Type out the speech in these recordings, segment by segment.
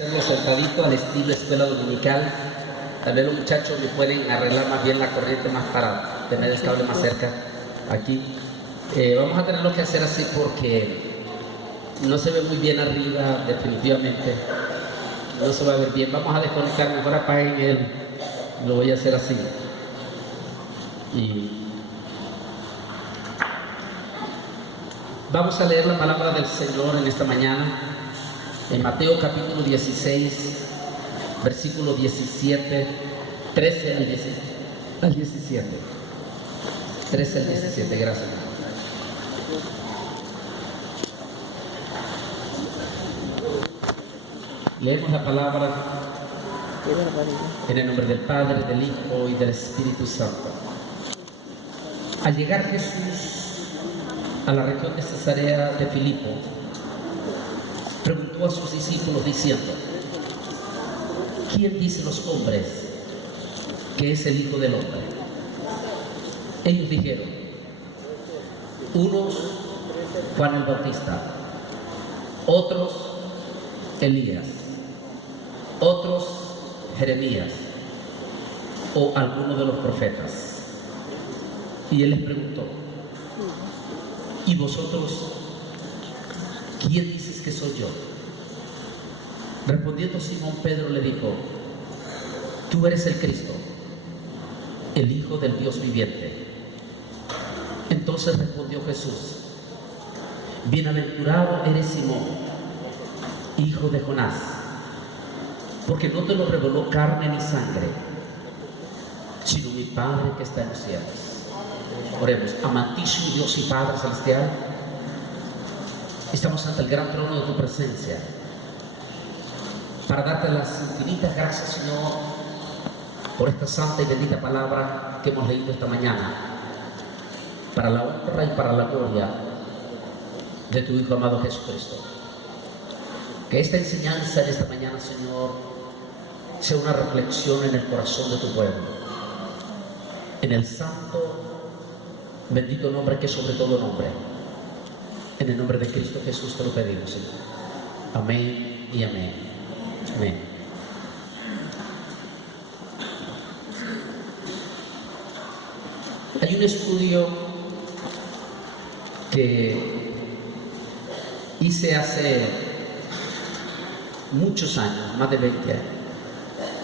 Hacerlo sentadito al estilo escuela dominical. Tal vez los muchachos me pueden arreglar más bien la corriente más para tener el cable más cerca aquí. Vamos a tenerlo que hacer así porque no se ve muy bien arriba, definitivamente. No se va a ver bien. Vamos a desconectar, mejor apaguen él. Lo voy a hacer así. Y vamos a leer la palabra del Señor en esta mañana. En Mateo capítulo 16, versículo 17, 13 al 17. 13 al 17, gracias. Leemos la palabra en el nombre del Padre, del Hijo y del Espíritu Santo. Al llegar Jesús a la región de Cesarea de Filipo, preguntó a sus discípulos diciendo: ¿quién dicen los hombres que es el Hijo del Hombre? Ellos dijeron: unos Juan el Bautista, otros Elías, otros Jeremías o alguno de los profetas. Y él les preguntó: ¿y vosotros quién dices que soy yo? Respondiendo Simón Pedro le dijo: tú eres el Cristo, el Hijo del Dios viviente. Entonces respondió Jesús: bienaventurado eres Simón, hijo de Jonás, porque no te lo reveló carne ni sangre, sino mi Padre que está en los cielos. Oremos. Amantísimo Dios y Padre celestial, estamos ante el gran trono de tu presencia para darte las infinitas gracias, Señor, por esta santa y bendita palabra que hemos leído esta mañana, para la honra y para la gloria de tu Hijo amado Jesucristo. Que esta enseñanza en esta mañana, Señor, sea una reflexión en el corazón de tu pueblo, en el santo, bendito nombre que es sobre todo nombre. En el nombre de Cristo Jesús te lo pedimos, Señor. Amén y amén. Amén. Hay un estudio que hice hace muchos años, más de 20 años.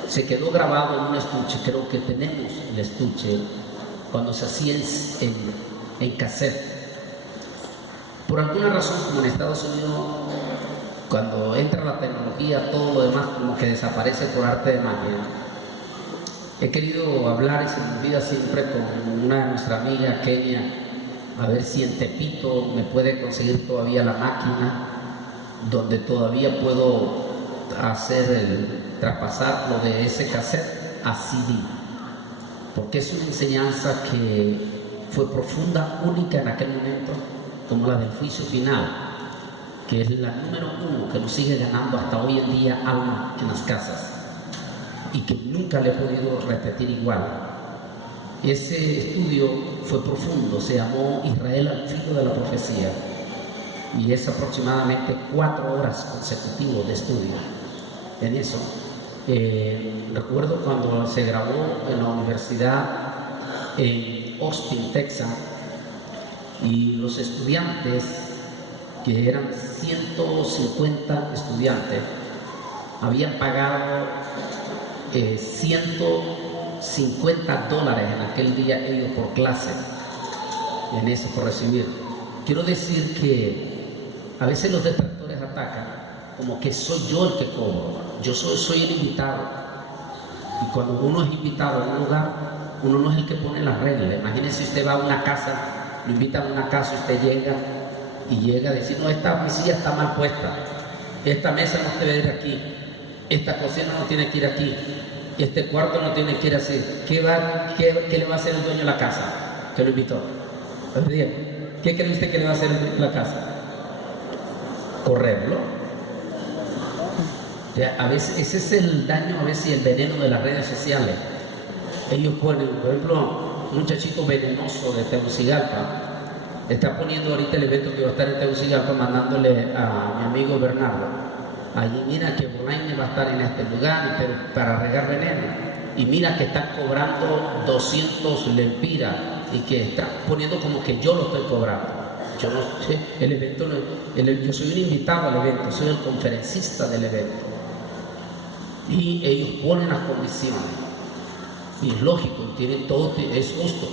Se quedó grabado en un estuche, creo que tenemos el estuche, cuando se hacía en cassette. Por alguna razón, como en Estados Unidos, cuando entra la tecnología, todo lo demás como que desaparece por arte de magia. He querido hablar y se me olvida siempre con una de nuestras amigas, Kenia, a ver si en Tepito me puede conseguir todavía la máquina donde todavía puedo traspasar lo de ese cassette a CD, porque es una enseñanza que fue profunda, única en aquel momento, como la del juicio final, que es la número 1 que nos sigue ganando hasta hoy en día alma en las casas y que nunca le he podido repetir igual. Ese estudio fue profundo, se llamó Israel al filo de la profecía, y es aproximadamente 4 horas consecutivas de estudio en eso. Recuerdo cuando se grabó en la universidad en Austin, Texas, y los estudiantes, que eran 150 estudiantes, habían pagado $150 en aquel día ellos por clase, en eso, por recibir. Quiero decir que a veces los detractores atacan como que soy yo el que cobro, yo soy el invitado, y cuando uno es invitado a un lugar, uno no es el que pone las reglas. Imagínense, usted va a una casa, lo invitan a una casa, usted llega a decir: no, esta mesilla está mal puesta, esta mesa no debe ir aquí, esta cocina no tiene que ir aquí, este cuarto no tiene que ir así. ¿Qué le va a hacer el dueño de la casa que lo invitó? ¿Qué cree usted que le va a hacer la casa? Correrlo. A veces ese es el daño, a veces, y el veneno de las redes sociales. Ellos ponen, por ejemplo, un muchachito venenoso de Tegucigalpa está poniendo ahorita el evento que va a estar en Tegucigalpa, mandándole a mi amigo Bernardo allí mira que Bolaños va a estar en este lugar, pero para regar veneno, y mira que están cobrando 200 lempiras y que están poniendo como que yo lo estoy cobrando. Yo no sé, el evento yo soy un invitado al evento, soy el conferencista del evento, y ellos ponen las condiciones, y es lógico, tienen todo, es justo.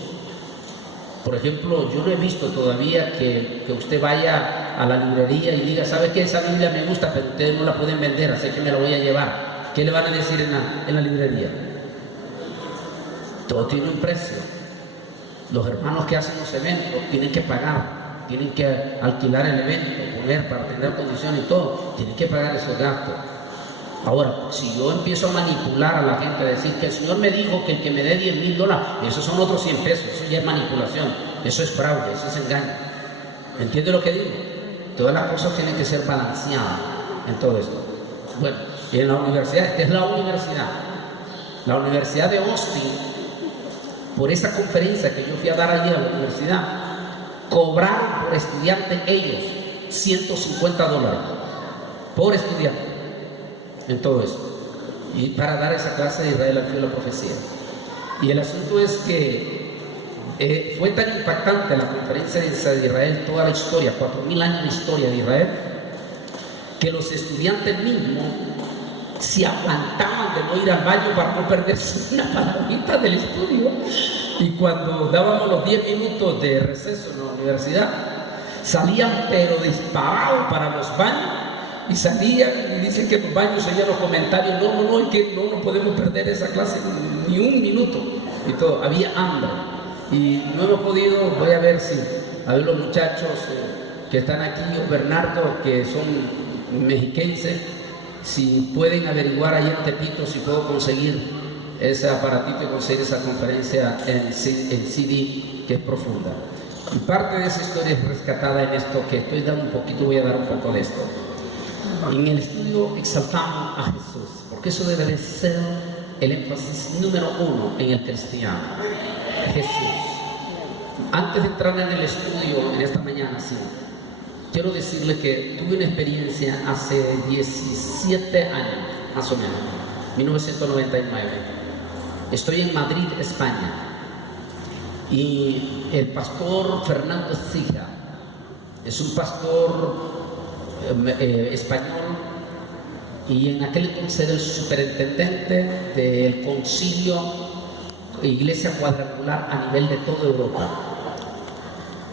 Por ejemplo, yo no he visto todavía que usted vaya a la librería y diga, ¿sabe qué? Esa Biblia me gusta, pero ustedes no la pueden vender, así que me la voy a llevar. ¿Qué le van a decir en la librería? Todo tiene un precio. Los hermanos que hacen los eventos tienen que pagar, tienen que alquilar el evento, poner para tener condiciones y todo, tienen que pagar esos gastos. Ahora, si yo empiezo a manipular a la gente, a decir que el Señor me dijo que el que me dé $10,000, esos son otros 100 pesos, eso ya es manipulación, eso es fraude, eso es engaño. ¿Entiende lo que digo? Todas las cosas tienen que ser balanceadas en todo esto. Bueno, y en la universidad, esta es la Universidad de Austin, por esa conferencia que yo fui a dar allí a la universidad, cobraron por estudiante ellos $150 por estudiante. En todo eso, y para dar esa clase de Israel al filo de la profecía. Y el asunto es que fue tan impactante la conferencia de Israel, toda la historia, 4.000 años de historia de Israel, que los estudiantes mismos se aguantaban de no ir al baño para no perderse una palabrita del estudio. Y cuando dábamos los 10 minutos de receso en la universidad, salían pero disparados para los baños. Y salían y dicen que en los baños oían los comentarios, no, es que no podemos perder esa clase ni un minuto. Y todo, había hambre. Y no hemos podido, voy a ver los muchachos que están aquí, o Bernardo, que son mexiquenses, si pueden averiguar ahí en Tepito si puedo conseguir ese aparatito y conseguir esa conferencia en CD, que es profunda. Y parte de esa historia es rescatada en esto que estoy dando un poquito, voy a dar un poco de esto. En el estudio exaltamos a Jesús, porque eso debe de ser el énfasis número 1 en el cristiano. Jesús. Antes de entrar en el estudio en esta mañana, sí, quiero decirle que tuve una experiencia hace 17 años, más o menos, 1999. Estoy en Madrid, España, y el pastor Fernando Sija es un pastor español, y en aquel entonces era el superintendente del concilio Iglesia Cuadrangular a nivel de toda Europa.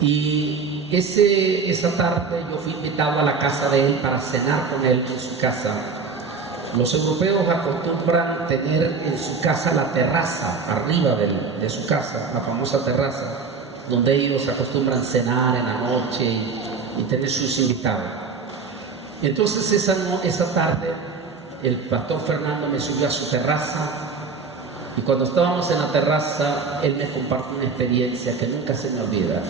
Y esa tarde yo fui invitado a la casa de él para cenar con él en su casa. Los europeos acostumbran tener en su casa la terraza, arriba de su casa, la famosa terraza, donde ellos acostumbran cenar en la noche y tener sus invitados. Entonces esa tarde el pastor Fernando me subió a su terraza, y cuando estábamos en la terraza él me compartió una experiencia que nunca se me olvida.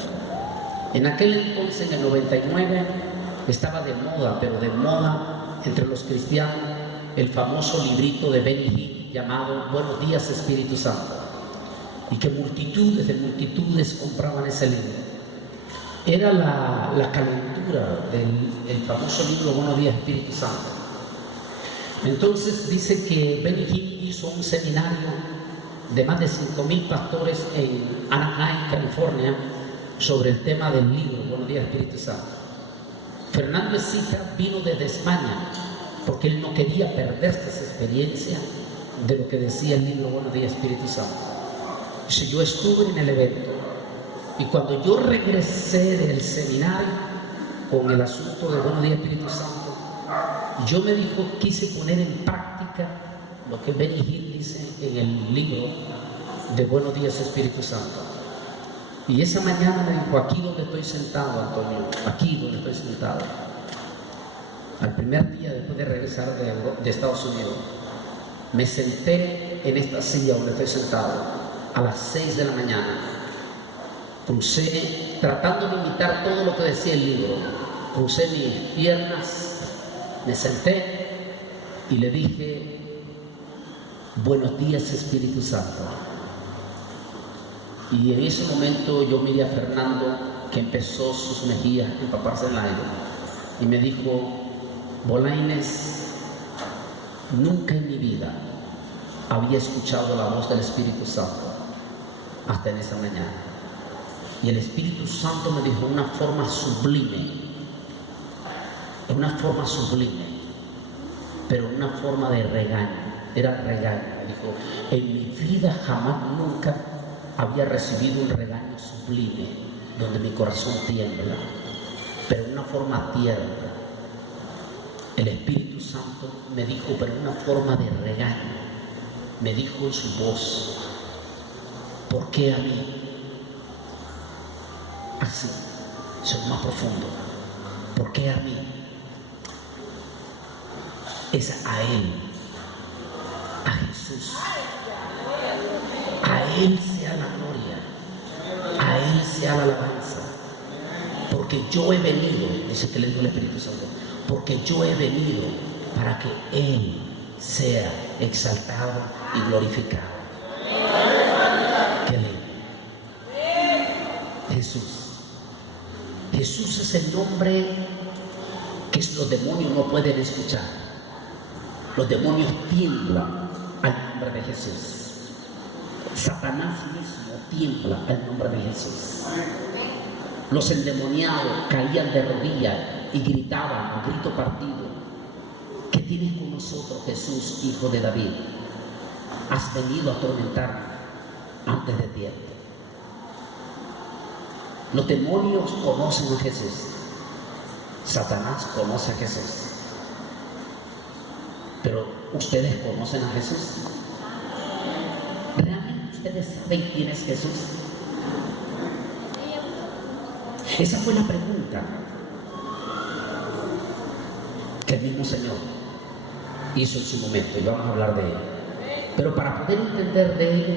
En aquel entonces, en el 99, estaba de moda, pero de moda entre los cristianos, el famoso librito de Benny Hinn llamado Buenos Días Espíritu Santo, y que multitudes de multitudes compraban ese libro. Era la calentura del famoso libro Buenos Días Espíritu Santo. Entonces dice que Benny Hinn hizo un seminario de más de 5.000 pastores en Anaheim, California, sobre el tema del libro Buenos Días Espíritu Santo. Fernando Sija vino desde España porque él no quería perderse esa experiencia de lo que decía el libro Buenos Días Espíritu Santo. Dice, yo estuve en el evento, y cuando yo regresé del seminario con el asunto de Buenos Días Espíritu Santo, yo me dijo, quise poner en práctica lo que Benny Hinn dice en el libro de Buenos Días Espíritu Santo. Y esa mañana me dijo, aquí donde estoy sentado, Antonio, aquí donde estoy sentado, al primer día después de regresar de Estados Unidos, me senté en esta silla donde estoy sentado a las 6 de la mañana. Crucé, tratando de imitar todo lo que decía el libro, crucé mis piernas, me senté y le dije, buenos días Espíritu Santo. Y en ese momento yo miré a Fernando, que empezó sus mejillas a empaparse en el aire, y me dijo, Bolaños, Nunca en mi vida había escuchado la voz del Espíritu Santo hasta en esa mañana. Y el Espíritu Santo me dijo una forma sublime, pero una forma de regaño. Era regaño. Me dijo, en mi vida jamás, nunca había recibido un regaño sublime donde mi corazón tiembla, pero en una forma tierna. El Espíritu Santo me dijo, pero en una forma de regaño, me dijo en su voz, ¿por qué a mí? Así, soy más profundo. ¿Por qué a mí? Es a Él, a Jesús. A Él sea la gloria, a Él sea la alabanza. Porque yo he venido, dice que le dijo el Espíritu Santo, porque yo he venido para que Él sea exaltado y glorificado. ¿Qué ley? Jesús. Jesús es el nombre que los demonios no pueden escuchar. Los demonios tiemblan al nombre de Jesús. Satanás mismo tiembla al nombre de Jesús. Los endemoniados caían de rodillas y gritaban a grito partido, ¿qué tienes con nosotros, Jesús, hijo de David? Has venido a atormentarnos antes de tiempo. Los demonios conocen a Jesús. Satanás conoce a Jesús. Pero ¿ustedes conocen a Jesús? ¿Realmente ustedes saben quién es Jesús? Esa fue la pregunta que el mismo Señor hizo en su momento, y vamos a hablar de él. Pero para poder entender de ello,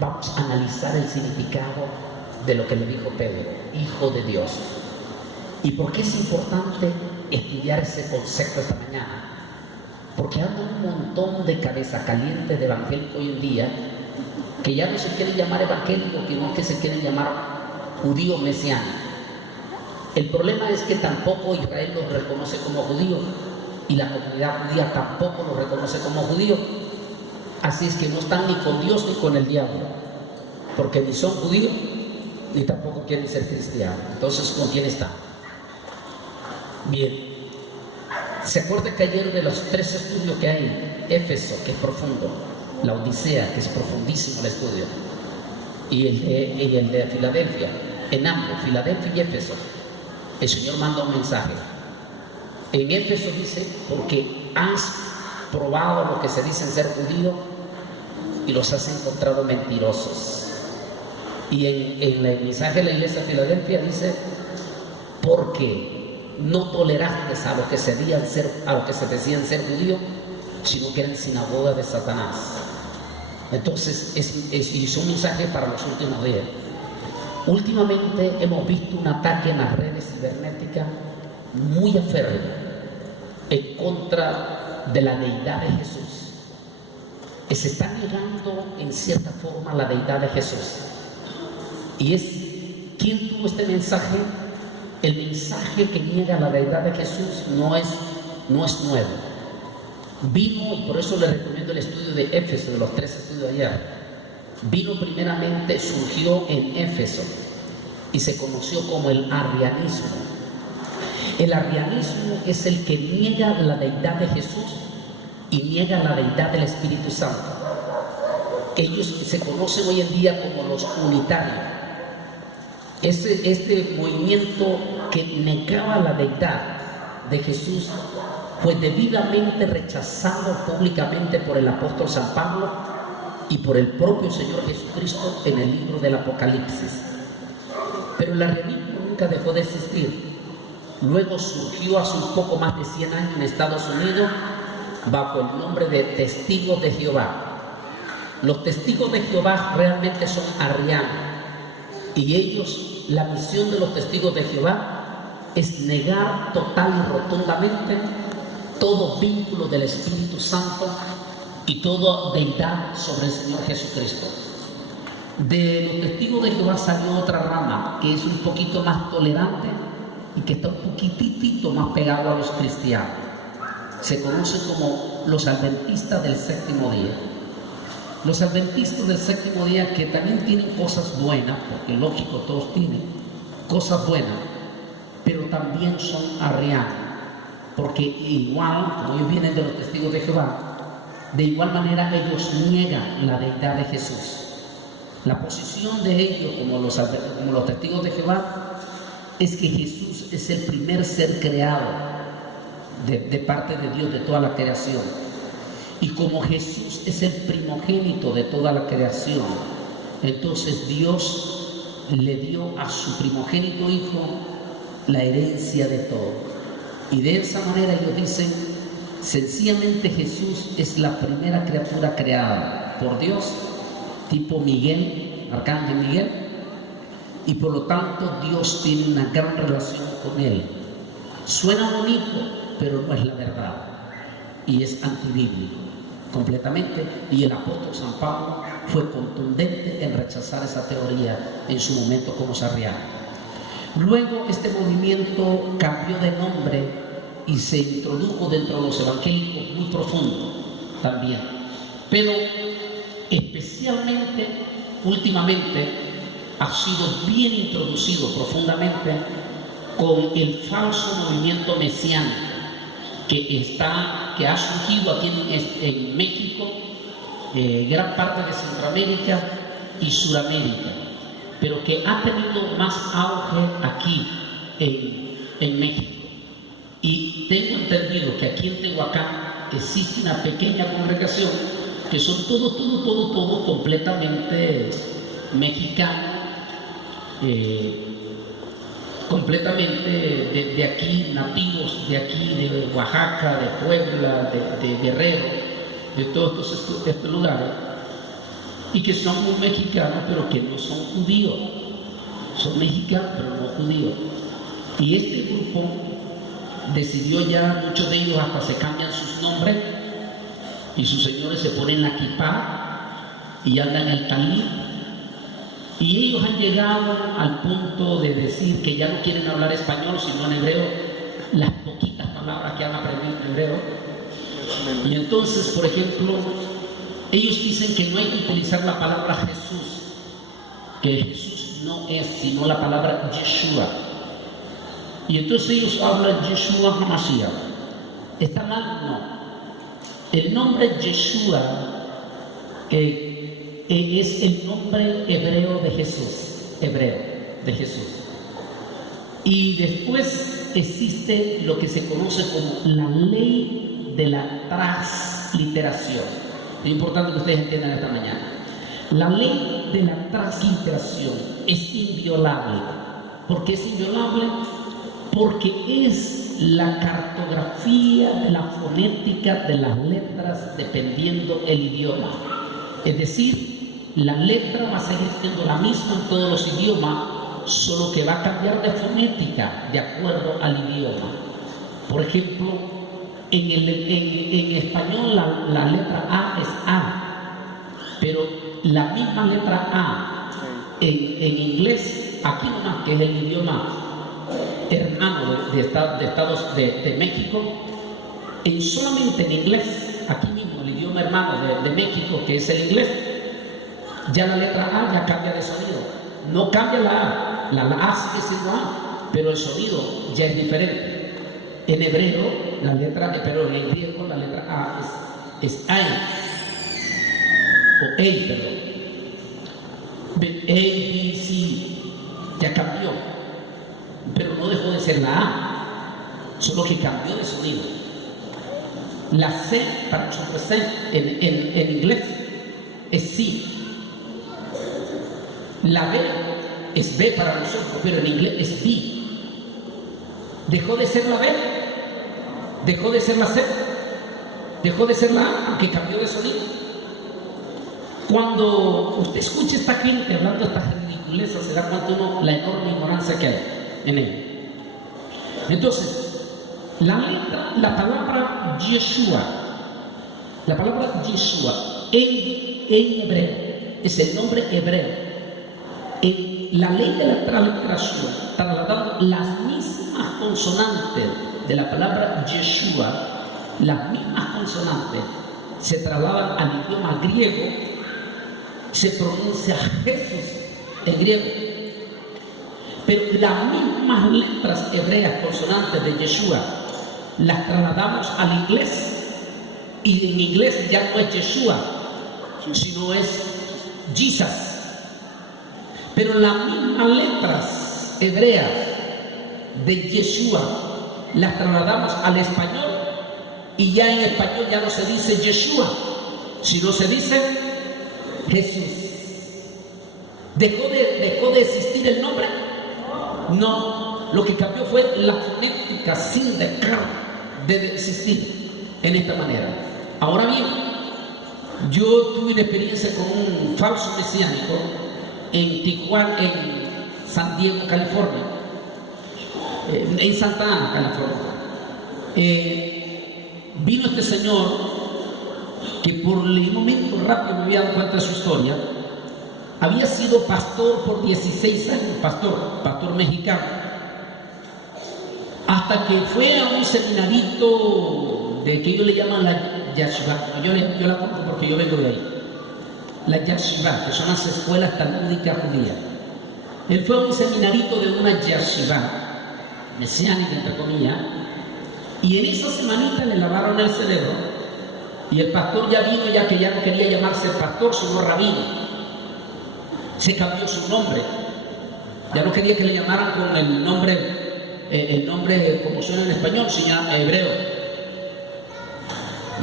vamos a analizar el significado de lo que le dijo Pedro, Hijo de Dios. ¿Y por qué es importante estudiar ese concepto esta mañana? Porque hay un montón de cabeza caliente de evangélico hoy en día que ya no se quieren llamar evangélicos, sino que se quieren llamar judíos mesiánicos. El problema es que tampoco Israel los reconoce como judíos y la comunidad judía tampoco los reconoce como judíos. Así es que no están ni con Dios ni con el diablo, porque ni son judíos ni tampoco quieren ser cristianos. Entonces, ¿con quién están? Bien, ¿se acuerda que ayer de los 3 estudios que hay? Éfeso, que es profundo, la Odisea, que es profundísimo el estudio, y el de Filadelfia. En ambos, Filadelfia y Éfeso, el Señor manda un mensaje. En Éfeso dice, porque has probado lo que se dicen ser judíos y los has encontrado mentirosos. Y en el mensaje de la iglesia de Filadelfia dice, porque no toleraste a los que se decían ser judíos, sino que eran sinagoga de Satanás. Entonces es un mensaje para los últimos días. Últimamente hemos visto un ataque en las redes cibernéticas muy aférreo en contra de la deidad de Jesús. Se está negando en cierta forma la deidad de Jesús. Y es, ¿quién tuvo este mensaje? El mensaje que niega la deidad de Jesús no es nuevo. Vino, y por eso le recomiendo el estudio de Éfeso, de los 3 estudios de ayer. Vino primeramente, surgió en Éfeso y se conoció como el arrianismo. El arrianismo es el que niega la deidad de Jesús y niega la deidad del Espíritu Santo. Ellos se conocen hoy en día como los unitarios. Este movimiento que negaba la deidad de Jesús fue debidamente rechazado públicamente por el apóstol San Pablo y por el propio Señor Jesucristo en el libro del Apocalipsis. Pero el arrianismo nunca dejó de existir. Luego surgió hace un poco más de 100 años en Estados Unidos bajo el nombre de Testigos de Jehová. Los Testigos de Jehová realmente son arrianos, y ellos, la misión de los Testigos de Jehová es negar total y rotundamente todo vínculo del Espíritu Santo y toda deidad sobre el Señor Jesucristo. De los Testigos de Jehová salió otra rama que es un poquito más tolerante y que está un poquitito más pegado a los cristianos. Se conoce como los adventistas del séptimo día. Los adventistas del séptimo día, que también tienen cosas buenas, porque lógico todos tienen cosas buenas, pero también son arrianos, porque igual, como ellos vienen de los testigos de Jehová, de igual manera ellos niegan la deidad de Jesús. La posición de ellos, como los testigos de Jehová, es que Jesús es el primer ser creado de parte de Dios, de toda la creación. Y como Jesús es el primogénito de toda la creación, entonces Dios le dio a su primogénito hijo la herencia de todo. Y de esa manera ellos dicen, sencillamente Jesús es la primera criatura creada por Dios, tipo Miguel, Arcángel Miguel, y por lo tanto Dios tiene una gran relación con él. Suena bonito, pero no es la verdad, y es antibíblico completamente, y el apóstol San Pablo fue contundente en rechazar esa teoría en su momento como sarriano. Luego este movimiento cambió de nombre y se introdujo dentro de los evangélicos muy profundo también, pero especialmente últimamente ha sido bien introducido profundamente con el falso movimiento mesiánico que ha surgido aquí en México, gran parte de Centroamérica y Suramérica, pero que ha tenido más auge aquí en México. Y tengo entendido que aquí en Tehuacán existe una pequeña congregación que son todos completamente mexicanos, completamente de aquí, nativos de aquí, de Oaxaca, de Puebla, de Guerrero, de todos estos lugares, y que son muy mexicanos, pero que no son judíos. Son mexicanos, pero no judíos. Y este grupo decidió ya, muchos de ellos hasta se cambian sus nombres, y sus señores se ponen la kipá y andan el talí. Y ellos han llegado al punto de decir que ya no quieren hablar español, sino en hebreo, las poquitas palabras que han aprendido en hebreo. Y entonces, por ejemplo, ellos dicen que no hay que utilizar la palabra Jesús, que Jesús no es sino la palabra Yeshua. Y entonces ellos hablan Yeshua HaMashiach. ¿Está mal? No. El nombre Yeshua es el nombre hebreo de Jesús, y después existe lo que se conoce como la ley de la transliteración. Es importante que ustedes entiendan esta mañana. La ley de la transliteración es inviolable. ¿Por qué es inviolable? Porque es la cartografía de la fonética de las letras dependiendo el idioma. Es decir, la letra va a seguir siendo la misma en todos los idiomas, solo que va a cambiar de fonética de acuerdo al idioma. Por ejemplo, en español la letra A es A, pero la misma letra A en inglés, aquí nomás, que es el idioma hermano de México, solamente en inglés, aquí mismo el idioma hermano de México, que es el inglés, ya la letra A ya cambia de sonido. No cambia la A sigue siendo A, pero el sonido ya es diferente. En hebreo, pero en griego la letra A es Ain, o Ei, perdón. A, B, C, ya cambió, pero no dejó de ser la A, solo que cambió de sonido. La C, para nosotros C, en inglés es C. La B es B para nosotros, pero en inglés es B. Dejó de ser la B, dejó de ser la C, dejó de ser la A, aunque cambió de sonido. Cuando usted escucha a esta gente hablando de estas ridiculezas, se da cuenta uno la enorme ignorancia que hay en él. Entonces, la palabra Yeshua en hebreo es el nombre hebreo. En la ley de la transliteración, trasladando las mismas consonantes de la palabra Yeshua, las mismas consonantes se trasladan al idioma griego, se pronuncia Jesús en griego. Pero las mismas letras hebreas consonantes de Yeshua las trasladamos al inglés, y en inglés ya no es Yeshua, sino es Jesus. Pero las mismas letras hebreas de Yeshua las trasladamos al español, y ya en español ya no se dice Yeshua, sino se dice Jesús. ¿Dejó de existir el nombre? No, lo que cambió fue la fonética, sin dejar de existir en esta manera. Ahora bien, yo tuve una experiencia con un falso mesiánico en Tijuana, en San Diego, California, en Santa Ana, California. Vino este señor que por el momento rápido me había dado cuenta de su historia. Había sido pastor por 16 años, pastor mexicano, hasta que fue a un seminarito de que ellos le llaman la Yeshiva. Yo la conozco porque yo vengo de ahí. La Yeshiva, que son las escuelas talmúdicas judías. Él fue a un seminarito de una Yeshiva, mesiánica entre comillas, y en esa semanita le lavaron el cerebro, y el pastor ya vino, ya que ya no quería llamarse pastor, sino rabino. Se cambió su nombre, ya no quería que le llamaran con el nombre como suena en español, sino hebreo.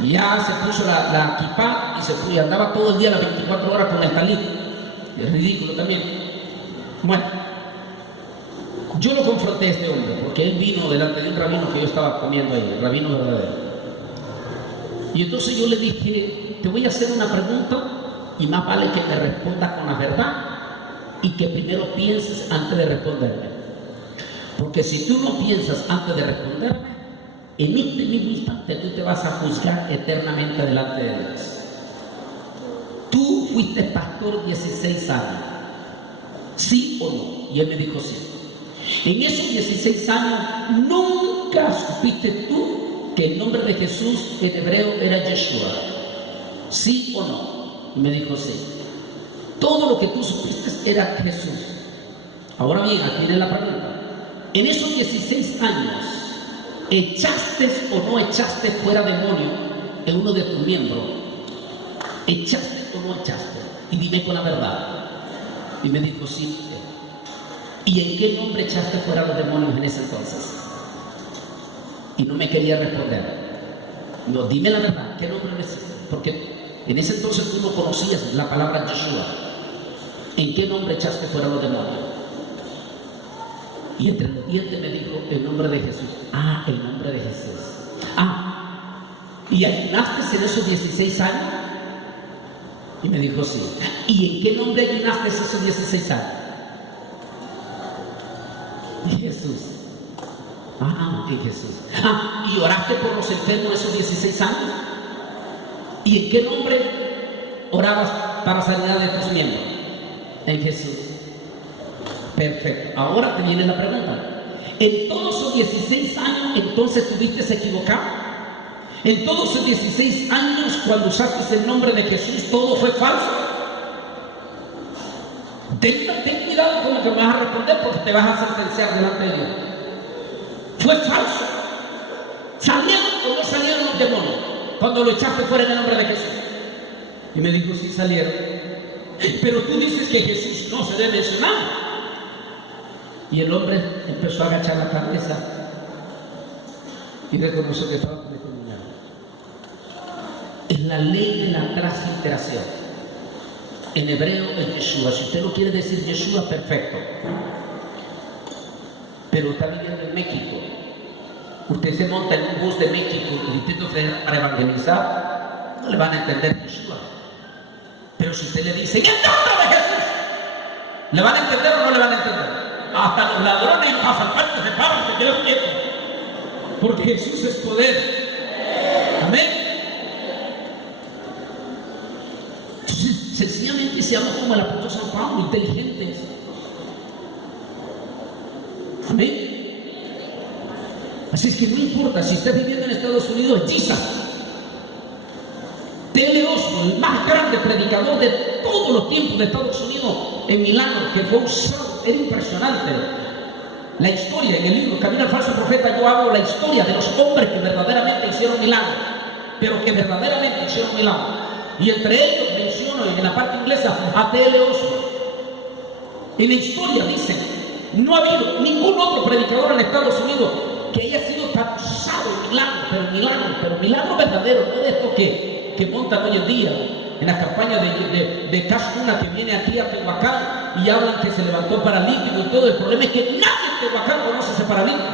Ya se puso la kipá y se fue, y andaba todo el día, las 24 horas con el talit. Es ridículo también. Bueno, yo lo confronté a este hombre porque él vino delante de un rabino que yo estaba comiendo ahí, el rabino verdadero. Y entonces yo le dije: te voy a hacer una pregunta, y más vale que me respondas con la verdad y que primero pienses antes de responderme. Porque si tú no piensas antes de responderme, en este mismo instante tú te vas a juzgar eternamente delante de Dios. Tú fuiste pastor 16 años, ¿sí o no? Y él me dijo sí. En esos 16 años nunca supiste tú que el nombre de Jesús en hebreo era Yeshua, ¿sí o no? Y me dijo sí. Todo lo que tú supiste era Jesús. Ahora bien, aquí viene la pregunta. En esos 16 años, ¿echaste o no echaste fuera demonio en uno de tus miembros? ¿Echaste o no echaste? Y dime con la verdad. Y me dijo sí. ¿Y en qué nombre echaste fuera los demonios en ese entonces? Y no me quería responder. No, dime la verdad, ¿qué nombre le hiciste? Porque en ese entonces tú no conocías la palabra Yeshua. ¿En qué nombre echaste fuera los demonios? Y entre los dientes me dijo: el nombre de Jesús. Ah, el nombre de Jesús. Ah, ¿y ayunaste en esos 16 años? Y me dijo sí. ¿Y en qué nombre ayunaste esos 16 años? Y Jesús. Ah, en Jesús. Ah, ¿y oraste por los enfermos esos 16 años? ¿Y en qué nombre orabas para sanidad de tus miembros? En Jesús. Perfecto. Ahora te viene la pregunta. ¿En todos esos 16 años entonces estuviste equivocado? ¿En todos esos 16 años cuando usaste el nombre de Jesús todo fue falso? Ten cuidado con lo que vas a responder, porque te vas a sentenciar delante de Dios. Fue falso. ¿Salieron o no salieron los demonios cuando lo echaste fuera en el nombre de Jesús? Y me dijo: sí salieron. Pero tú dices que Jesús no se debe mencionar. Y el hombre empezó a agachar la cabeza y reconoció que estaba cometiendo un error. Es la ley de la transliteración. En hebreo es Yeshua. Si usted no quiere decir Yeshua, perfecto. Pero está viviendo en México. Usted se monta en un bus de México, el Distrito Federal, para evangelizar, no le van a entender Yeshua. Pero si usted le dice: en el nombre de Jesús, ¿le van a entender o no le van a entender? Hasta los ladrones y los asaltantes se paran, se quedan quietos, porque Jesús es poder. Amén. Entonces, sencillamente seamos como el apóstol San Pablo, inteligentes. Amén. Así es que no importa si estás viviendo en Estados Unidos, Jesus. T.L. Osborne, el más grande predicador de todos los tiempos de Estados Unidos, en Milano, que fue usado, era impresionante. La historia en el libro Camino al Falso Profeta, yo hablo la historia de los hombres que verdaderamente hicieron milagros, pero que verdaderamente hicieron milagros. Y entre ellos menciono en la parte inglesa a T.L. Osborne. En la historia dicen, no ha habido ningún otro predicador en Estados Unidos que haya sido tan usado en milagros, pero milagros verdaderos, no de estos que montan hoy en día en las campañas de Cash Luna, que viene aquí a Tehuacán y hablan que se levantó paralítico y todo. El problema es que nadie en Tehuacán conoce ese paralítico.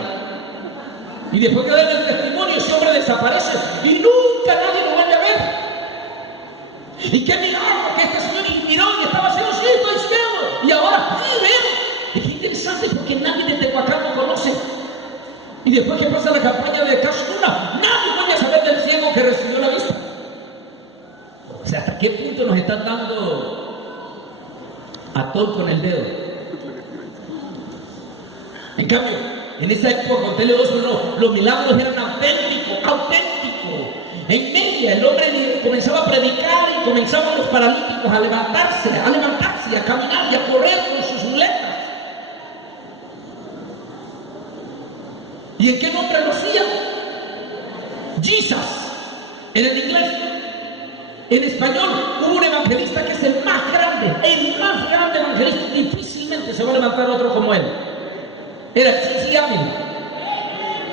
Y después que dan el testimonio, ese hombre desaparece y nunca nadie lo vuelve a ver. Y qué milagro que este señor miró y estaba haciendo así, estoy ciego. Y ahora, sí, veo. Es interesante porque nadie de Tehuacán lo conoce. Y después que pasa la campaña de Cash Luna, nadie vuelve a saber del ciego que recibió la vista. O sea, ¿hasta qué punto nos están dando a tol con el dedo? En cambio, en esa época, con T.L. Osborne, los milagros eran auténticos. En media, el hombre comenzaba a predicar y comenzaban los paralíticos a levantarse, a caminar y a correr con sus muletas. ¿Y en qué nombre lo hacían? Jesus, en el inglés. En español hubo un evangelista que es el más grande evangelista. Difícilmente se va a levantar otro como él. Era Gigi Ávila.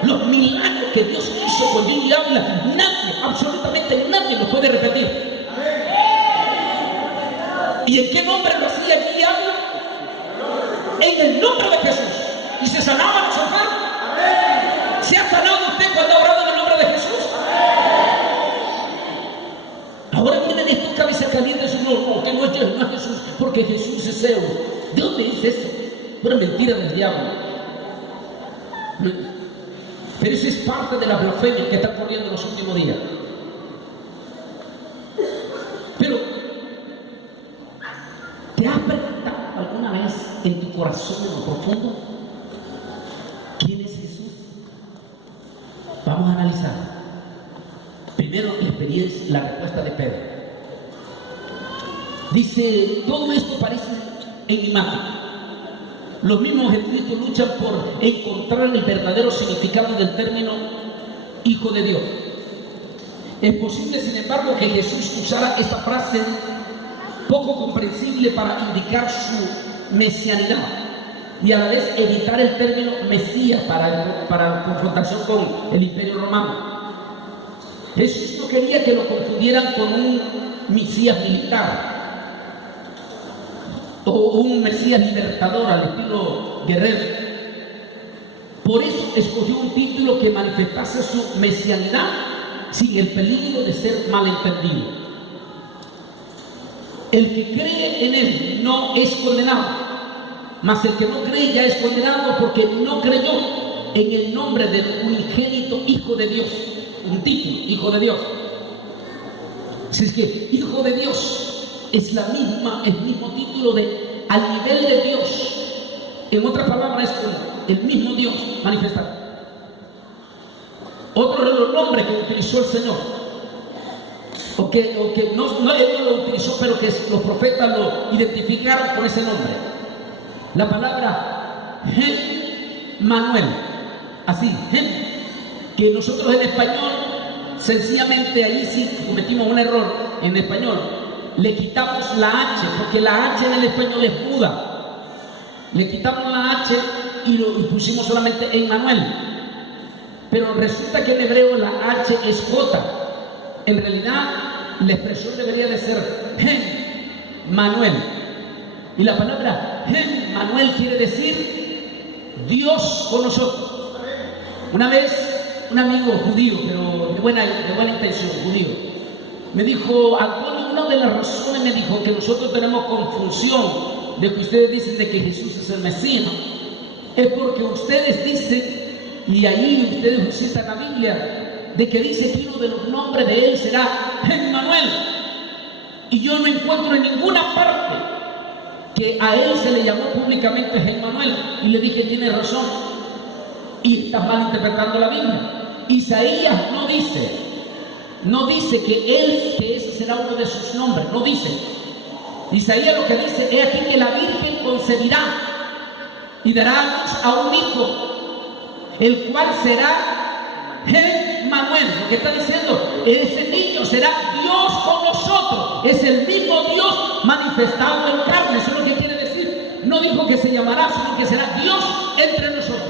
Los milagros que Dios hizo con Gigi Ávila, nadie, absolutamente nadie los puede repetir. ¿Y en qué nombre lo hacía Gigi Ávila? En el nombre de Jesús. ¿Y se sanaban los enfermos? ¿Se ha sanado usted cuando ha orado en el nombre de Jesús? Ahora vienen estos cabezas calientes y no, que no es Jesús, porque Jesús es Zeus. ¿De dónde dice eso? Una mentira del diablo. Pero eso es parte de la blasfemia que está corriendo en los últimos días. Pero, ¿te has preguntado alguna vez en tu corazón en lo profundo quién es Jesús? Vamos a analizar. Primero, la experiencia, la respuesta de Pedro. Dice, todo esto parece enigmático. Los mismos espíritus luchan por encontrar el verdadero significado del término Hijo de Dios. Es posible, sin embargo, que Jesús usara esta frase poco comprensible para indicar su mesianidad y a la vez evitar el término Mesías para confrontación con el Imperio Romano. Jesús no quería que lo confundieran con un Mesías militar o un Mesías libertador al estilo guerrero. Por eso escogió un título que manifestase su mesianidad sin el peligro de ser malentendido. El que cree en él no es condenado, mas el que no cree ya es condenado porque no creyó en el nombre del unigénito Hijo de Dios. Un título, Hijo de Dios. Si es que Hijo de Dios es el mismo título de al nivel de Dios. En otras palabras, es como el mismo Dios manifestado. Otro de los nombres que utilizó el Señor, o que él no lo utilizó, pero que los profetas lo identificaron con ese nombre. La palabra Manuel, así, que nosotros en español, sencillamente ahí sí cometimos un error en español. Le quitamos la H, porque la H en el español es muda. Le quitamos la H y pusimos solamente Emmanuel. Pero resulta que en hebreo la H es J. En realidad la expresión debería de ser Manuel. Y la palabra Manuel quiere decir Dios con nosotros. Una vez un amigo judío, pero de buena intención, judío, me dijo, Antonio, una de las razones, me dijo, que nosotros tenemos confusión de que ustedes dicen de que Jesús es el Mesías, es porque ustedes dicen, y ahí ustedes citan la Biblia, de que dice que uno de los nombres de él será Emmanuel, y yo no encuentro en ninguna parte que a él se le llamó públicamente Emmanuel. Y le dije, tiene razón, y estás malinterpretando la Biblia. Isaías no dice que ese será uno de sus nombres, no dice. Isaías lo que dice es aquí que la Virgen concebirá y dará a luz a un hijo, el cual será Emmanuel. Lo que está diciendo, ese niño será Dios con nosotros, es el mismo Dios manifestado en carne. Eso es lo que quiere decir. No dijo que se llamará, sino que será Dios entre nosotros.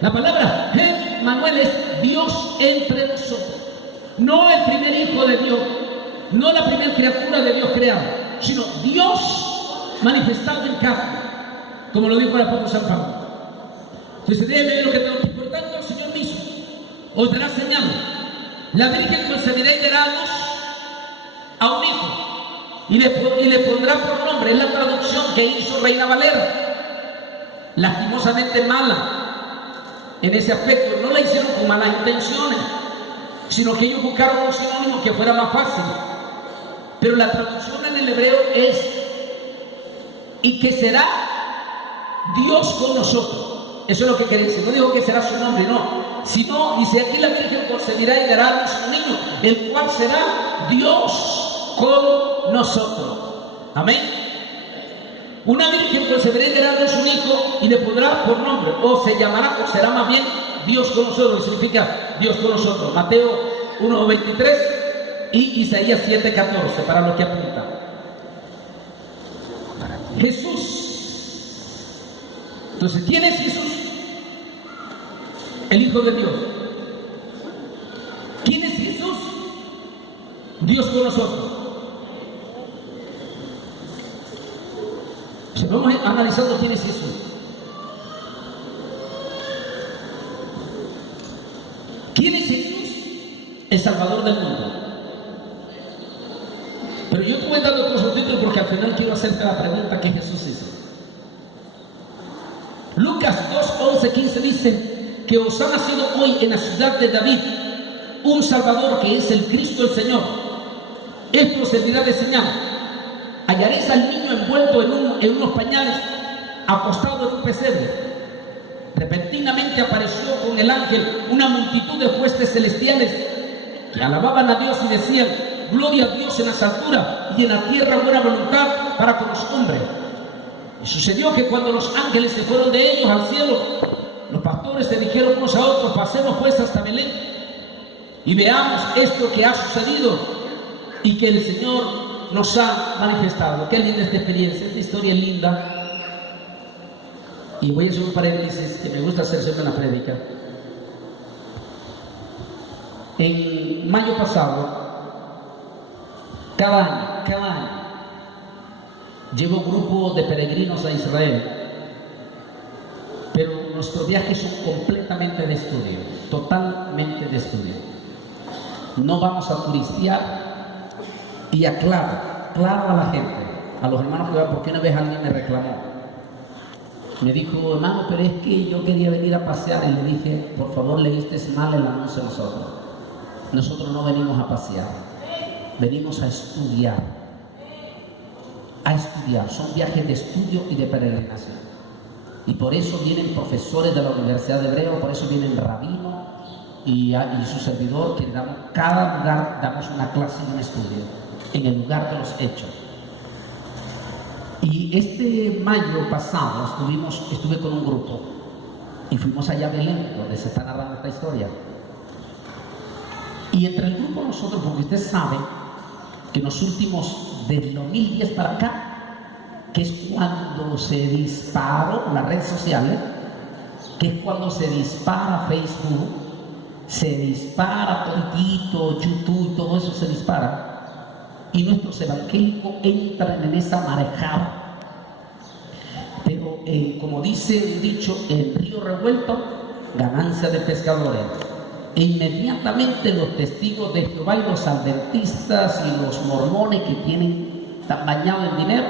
La palabra Emmanuel es Dios entre nosotros. No el primer hijo de Dios, no la primera criatura de Dios creada, sino Dios manifestado en carne, como lo dijo el apóstol San Pablo. Entonces déjeme ver lo que tengo. Por tanto, el Señor mismo os dará señal. La Virgen concebirá y dará a luz a un hijo y le pondrá por nombre. Es la traducción que hizo Reina Valera, lastimosamente mala en ese aspecto. No la hicieron con malas intenciones, sino que ellos buscaron un sinónimo que fuera más fácil. Pero la traducción en el hebreo es y que será Dios con nosotros. Eso es lo que quiere decir. No dijo que será su nombre, no. Sino, dice aquí la Virgen concebirá y dará a luz un niño, el cual será Dios con nosotros. Amén. Una virgen concebirá y dará a luz un hijo y le pondrá por nombre, o se llamará, o será más bien Dios con nosotros, que significa Dios con nosotros. Mateo 1:23 y Isaías 7:14, para los que apuntan. Jesús. Entonces, ¿quién es Jesús? El Hijo de Dios. ¿Quién es Jesús? Dios con nosotros. O sea, vamos analizando quién es Jesús. ¿Quién es Jesús? El Salvador del mundo. Pero yo te voy dando otros subtítulos porque al final quiero hacerte la pregunta que Jesús hizo. Lucas 2:11-15 dice que os ha nacido hoy en la ciudad de David un Salvador, que es el Cristo el Señor. Esto servirá de señal. Hallaréis al niño envuelto en unos pañales, acostado en un pesebre. Repentinamente apareció con el ángel una multitud de huestes celestiales que alababan a Dios y decían: gloria a Dios en las alturas y en la tierra buena voluntad para con los hombres. Y sucedió que cuando los ángeles se fueron de ellos al cielo, los pastores se dijeron unos a otros: pasemos pues hasta Belén y veamos esto que ha sucedido y que el Señor nos ha manifestado. Qué linda esta experiencia, esta historia es linda. Y voy a hacer un paréntesis que me gusta hacer siempre en la prédica. En mayo pasado, cada año, llevo un grupo de peregrinos a Israel, pero nuestros viajes son completamente de estudio, totalmente de estudio. No vamos a turistear y aclaro a la gente, a los hermanos que van, porque una vez alguien me reclamó. Me dijo: hermano, pero es que yo quería venir a pasear. Y le dije: por favor, leíste mal el anuncio nosotros. Nosotros no venimos a pasear, venimos a estudiar. A estudiar, son viajes de estudio y de peregrinación. Y por eso vienen profesores de la Universidad de Hebreo, por eso vienen rabinos y su servidor, que damos, cada lugar damos una clase y un estudio, en el lugar de los hechos. Y este mayo pasado estuve con un grupo y fuimos allá a Belén, donde se está narrando esta historia. Y entre el grupo nosotros, porque usted sabe que en los últimos, desde 2010 para acá, que es cuando se disparó las redes sociales, que es cuando se dispara Facebook, se dispara todito, YouTube, todo eso se dispara, y nuestros evangélicos entran en esa marejada. Pero como dice el dicho, el río revuelto, ganancia de pescadores. E inmediatamente los testigos de Jehová y los adventistas y los mormones que están bañados en dinero,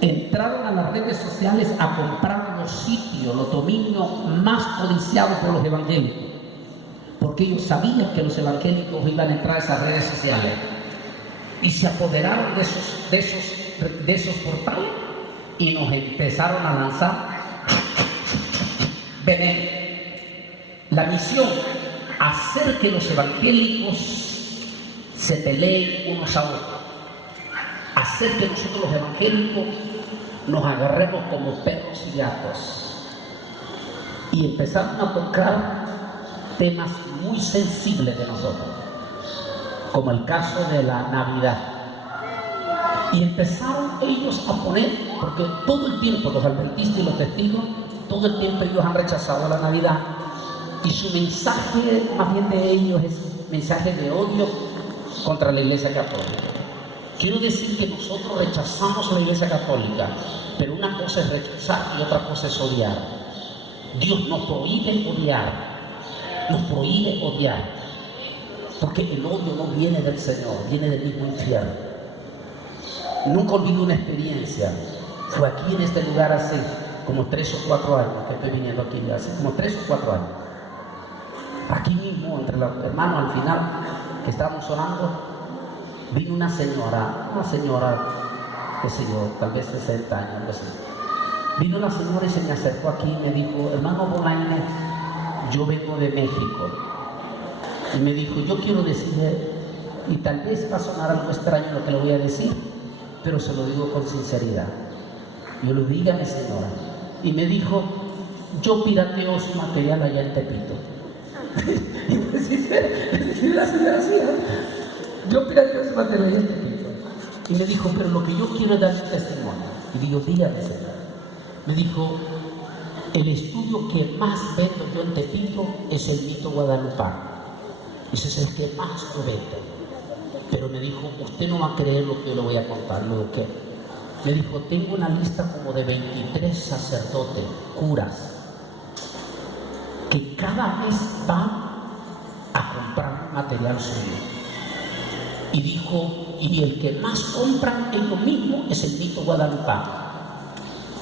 entraron a las redes sociales a comprar los sitios, los dominios más codiciados por los evangélicos, porque ellos sabían que los evangélicos iban a entrar a esas redes sociales, y se apoderaron de esos portales y nos empezaron a lanzar veneno. la misión, hacer que los evangélicos se peleen unos a otros, hacer que nosotros los evangélicos nos agarremos como perros y gatos y empezamos a tocar temas muy sensibles de nosotros, como el caso de la Navidad. Y empezaron ellos a poner, porque todo el tiempo los adventistas y los testigos, todo el tiempo ellos han rechazado la Navidad, y su mensaje más bien de ellos es mensaje de odio contra la Iglesia Católica. Quiero decir que nosotros rechazamos la Iglesia Católica, pero una cosa es rechazar y otra cosa es odiar. Dios nos prohíbe odiar, porque el odio no viene del Señor, viene del mismo infierno. Nunca olvido una experiencia. Fue aquí en este lugar hace como 3 o 4 años que estoy viniendo aquí, hace como 3 o 4 años. Aquí mismo, entre los hermanos, al final, que estábamos orando, vino una señora, qué sé yo, tal vez 60 años, algo así. Vino la señora y se me acercó aquí y me dijo: hermano Bolaño, yo vengo de México. Y me dijo: yo quiero decirle, y tal vez va a sonar algo extraño lo que le voy a decir, pero se lo digo con sinceridad. Yo le dije: dígame, señora. Y me dijo: yo pirateo su material allá en Tepito. Y me decía la señora así, yo pirateo su material allá en Tepito. Y me dijo: pero lo que yo quiero es dar un testimonio. Y digo: dígame, señora. Me dijo: el estudio que más vendo yo en Tepito es el mito guadalupano. Ese es el que más lo vendo. Pero me dijo: usted no va a creer lo que yo le voy a contar. Le digo: ¿qué? Me dijo: tengo una lista como de 23 sacerdotes, curas, que cada mes van a comprar material suyo. Y dijo: y el que más compran en lo mismo es el mito guadalupano.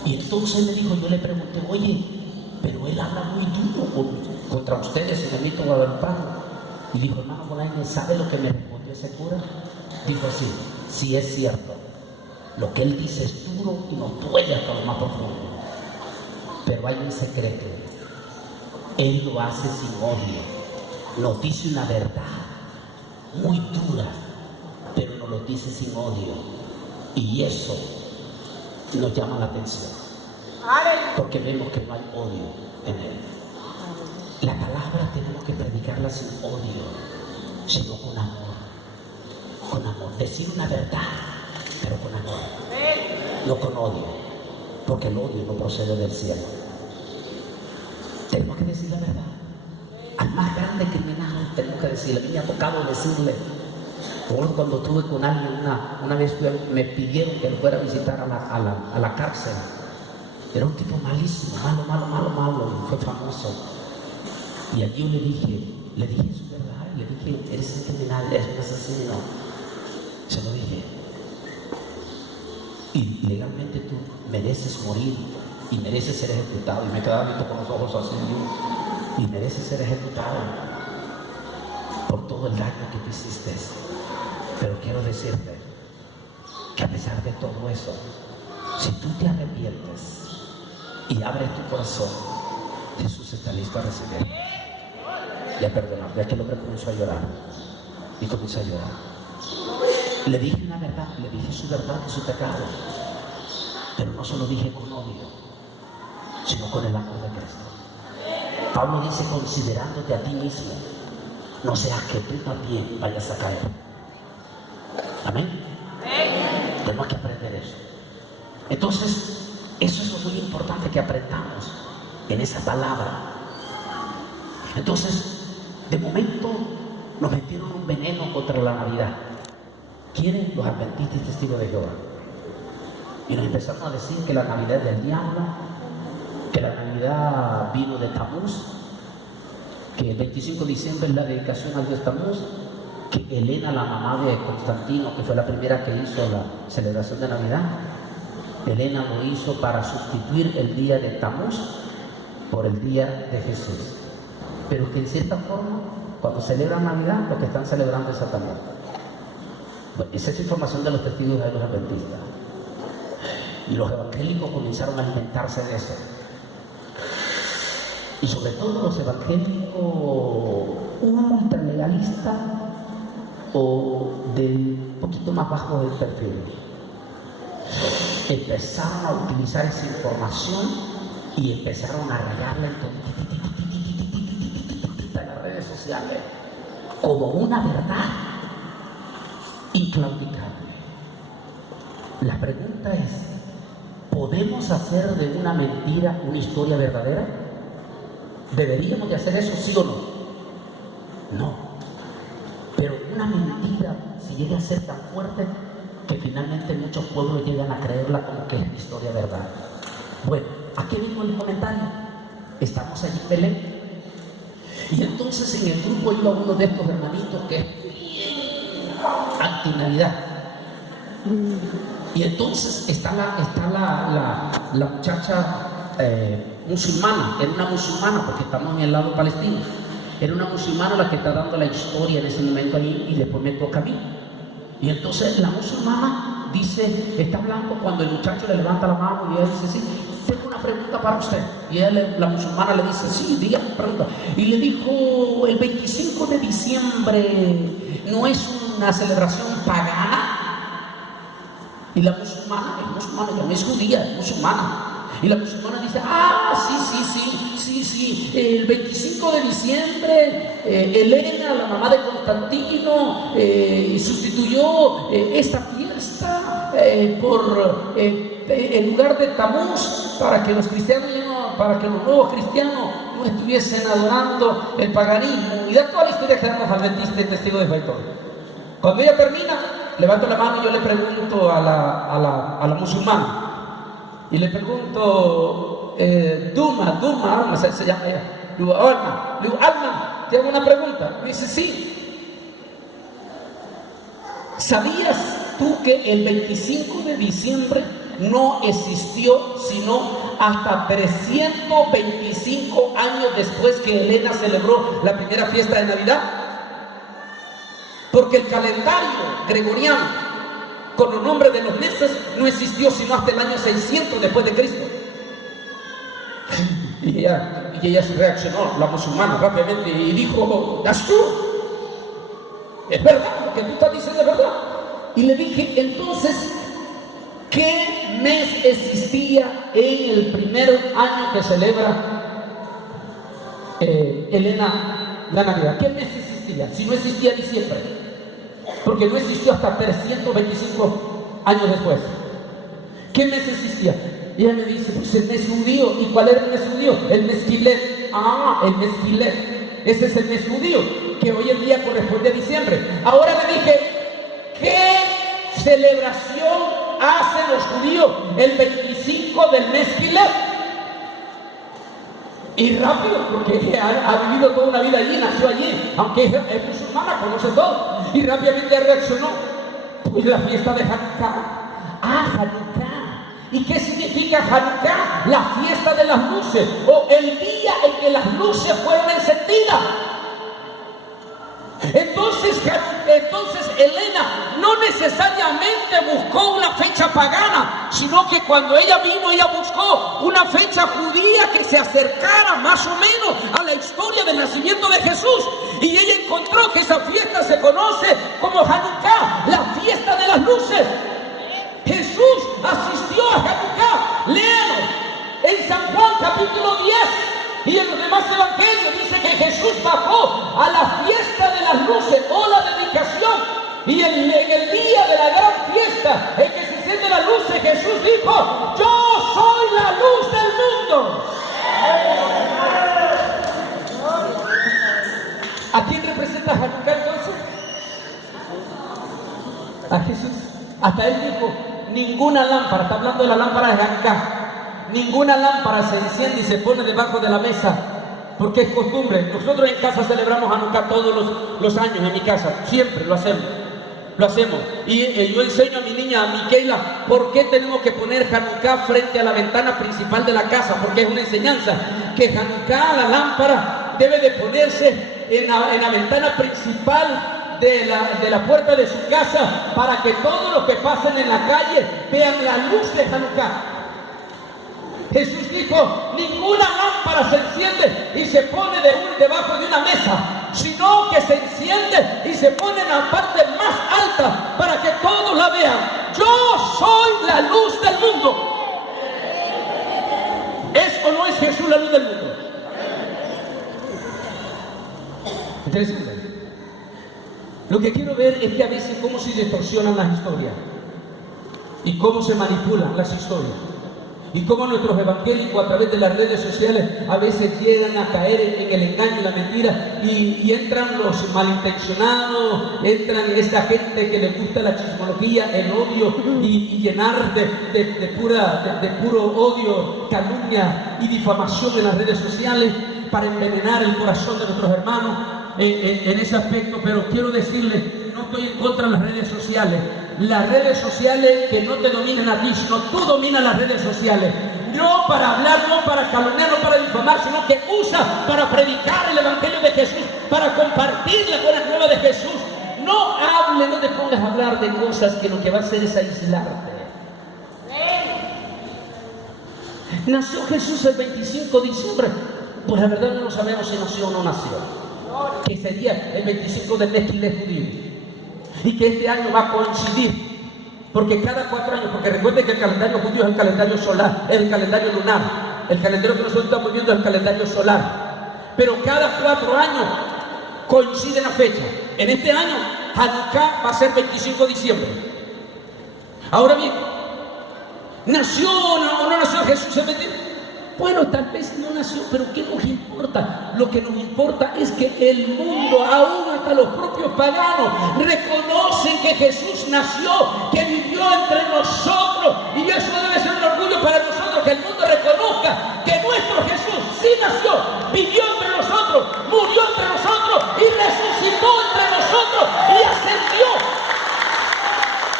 Y entonces me dijo, yo le pregunté: oye, pero él habla muy duro contra ustedes en el mito guadalupano. Y dijo: hermano Bolaño, ¿sabe lo que me respondió ese cura? Dijo así: sí, es cierto, lo que él dice es duro y nos duele hasta lo más profundo, pero hay un secreto. Él lo hace sin odio, nos dice una verdad muy dura, pero nos lo dice sin odio, y eso nos llama la atención, porque vemos que no hay odio en él. La palabra tenemos que predicarla sin odio, sino con amor. Con amor, decir una verdad, pero con amor, no con odio, porque el odio no procede del cielo. Tenemos que decir la verdad. Al más grande criminal tenemos que decirle. A mí me ha tocado decirle, cuando estuve con alguien una vez, me pidieron que lo fuera a visitar a la cárcel. Era un tipo malísimo, malo, y fue famoso. Y allí yo le dije su verdad, le dije: eres un criminal, eres un asesino. Se lo dije. Y legalmente tú mereces morir y mereces ser ejecutado. Y me quedaba viendo con los ojos así, y mereces ser ejecutado por todo el daño que tú hiciste. Pero quiero decirte que a pesar de todo eso, si tú te arrepientes y abres tu corazón, Jesús está listo a recibir y a perdonar. Ya que el hombre comenzó a llorar y comenzó a llorar. Le dije una verdad, le dije su verdad y su pecado, pero no se lo dije con odio, sino con el amor de Cristo. Pablo dice: considerándote a ti mismo, no seas que tú también vayas a caer. Amén. Tenemos que aprender eso. Entonces, eso es lo muy importante que aprendamos en esa palabra. Entonces, de momento nos metieron un veneno contra la Navidad. ¿Quieren? Los adventistas y testigos de Jehová. Y nos empezaron a decir que la Navidad es del diablo, que la Navidad vino de Tamuz, que el 25 de diciembre es la dedicación al dios Tamuz, que Helena, la mamá de Constantino, que fue la primera que hizo la celebración de Navidad, Helena lo hizo para sustituir el día de Tamuz por el día de Jesús. Pero que en cierta forma, cuando celebran Navidad, lo que están celebrando es a Tamuz. Bueno, esa es información de los testigos de los adventistas. Y los evangélicos comenzaron a alimentarse de eso. y sobre todo los evangélicos ultralegalistas o de un poquito más bajo del perfil, empezaron a utilizar esa información y empezaron a regarla en las redes sociales como una verdad inclaudicable. La pregunta es, ¿podemos hacer de una mentira una historia verdadera? ¿Deberíamos de hacer eso, sí o no? No. Pero una mentira, si llega a ser tan fuerte que finalmente muchos pueblos llegan a creerla como que es la historia verdad. Bueno, ¿a qué vino el comentario? Estamos allí en Belén. Y entonces en el grupo iba uno de estos hermanitos que es anti-Navidad. Y entonces está la muchacha musulmana, era una musulmana, porque estamos en el lado palestino, era una musulmana la que está dando la historia en ese momento ahí, y después me toca a mí. Y entonces la musulmana dice, está hablando cuando el muchacho le levanta la mano y ella dice, sí, tengo una pregunta para usted. Y la musulmana le dice, sí, dígame, pregunta. Y le dijo, el 25 de diciembre no es una celebración pagana. Y la musulmana, ya no es judía, es musulmana. Y la musulmana dice, sí, el 25 de diciembre Elena, la mamá de Constantino, sustituyó esta fiesta en lugar de Tamuz, para que los nuevos cristianos no estuviesen adorando el paganismo. Y da toda la historia que damos adventistas y testigos de Jehová. Cuando ella termina, levanto la mano y yo le pregunto a la musulmana. Y le pregunto, Alma se llama ella. Le digo, Alma, te hago una pregunta. Me dice, sí. ¿Sabías tú que el 25 de diciembre no existió sino hasta 325 años después que Elena celebró la primera fiesta de Navidad? Porque el calendario gregoriano con los nombres de los meses no existió sino hasta el año 600 después de Cristo. Y ella se reaccionó, la musulmana, rápidamente y dijo, that's true, es verdad, lo que tú estás diciendo es verdad. Y le dije, entonces, ¿qué mes existía en el primer año que celebra Elena la Navidad? ¿Qué mes existía? Si no existía diciembre, porque no existió hasta 325 años después. ¿Qué mes existía? Y ella me dice, pues el mes judío. ¿Y cuál era el mes judío? El mes Kilet. El mes Kilet. Ese es el mes judío, que hoy en día corresponde a diciembre. Ahora le dije, ¿qué celebración hacen los judíos el 25 del mes Kilet? Y rápido, porque ha vivido toda una vida allí, nació allí, aunque es musulmana, conoce todo. Y rápidamente reaccionó, pues la fiesta de Hanukkah. Hanukkah. ¿Y qué significa Hanukkah? La fiesta de las luces, o el día en que las luces fueron encendidas. Entonces Elena no necesariamente buscó una fecha pagana, sino que cuando ella vino, ella buscó una fecha judía que se acercara más o menos a la historia del nacimiento de Jesús. Y ella encontró que esa fiesta se conoce como Hanukkah, la fiesta de las luces. Jesús asistió a Hanukkah, léalo en San Juan capítulo 10. Y en los demás evangelios dice que Jesús bajó a la fiesta de las luces o la dedicación. Y en el día de la gran fiesta en que se encienden las luces, Jesús dijo, yo soy la luz del mundo. ¿A quién representa Hanukkah entonces? A Jesús. Hasta él dijo, ninguna lámpara, está hablando de la lámpara de Hanukkah, ninguna lámpara se enciende y se pone debajo de la mesa, porque es costumbre. Nosotros en casa celebramos Hanukkah todos los años, en mi casa, siempre lo hacemos. Y yo enseño a mi niña, a Miquela, por qué tenemos que poner Hanukkah frente a la ventana principal de la casa, porque es una enseñanza, que Hanukkah, la lámpara, debe de ponerse en la ventana principal de la puerta de su casa, para que todos los que pasen en la calle vean la luz de Hanukkah. Jesús dijo, ninguna lámpara se enciende y se pone debajo de una mesa, sino que se enciende y se pone en la parte más alta para que todos la vean. Yo soy la luz del mundo. ¿Es o no es Jesús la luz del mundo? Interesante. Lo que quiero ver es que a veces cómo se distorsionan las historias y cómo se manipulan las historias y cómo nuestros evangélicos a través de las redes sociales a veces llegan a caer en el engaño y la mentira y entran los malintencionados, entran esta gente que les gusta la chismología, el odio y llenar de puro odio, calumnia y difamación en las redes sociales para envenenar el corazón de nuestros hermanos en ese aspecto. Pero quiero decirles, no estoy en contra de las redes sociales. Las redes sociales que no te dominen a ti, sino tú dominas las redes sociales. No para hablar, no para calumniar, no para difamar, sino que usa para predicar el evangelio de Jesús, para compartir la buena nueva de Jesús. No hable, no te pongas a hablar de cosas que lo que va a hacer es aislarte. ¿Nació Jesús el 25 de diciembre? Pues la verdad no lo sabemos si nació o no nació. Que sería el 25 del mes judío. Y que este año va a coincidir, porque cada 4 años, porque recuerden que el calendario judío es el calendario solar, es el calendario lunar. El calendario que nosotros estamos viendo es el calendario solar. Pero cada 4 años coinciden la fecha. En este año, Hanukkah va a ser 25 de diciembre. Ahora bien, ¿nació o no nació Jesús el 25? Bueno, tal vez no nació, pero ¿qué nos importa? Lo que nos importa es que el mundo, aún hasta los propios paganos, reconocen que Jesús nació, que vivió entre nosotros. Y eso debe ser un orgullo para nosotros, que el mundo reconozca que nuestro Jesús sí nació, vivió entre nosotros, murió entre nosotros y resucitó entre nosotros y ascendió.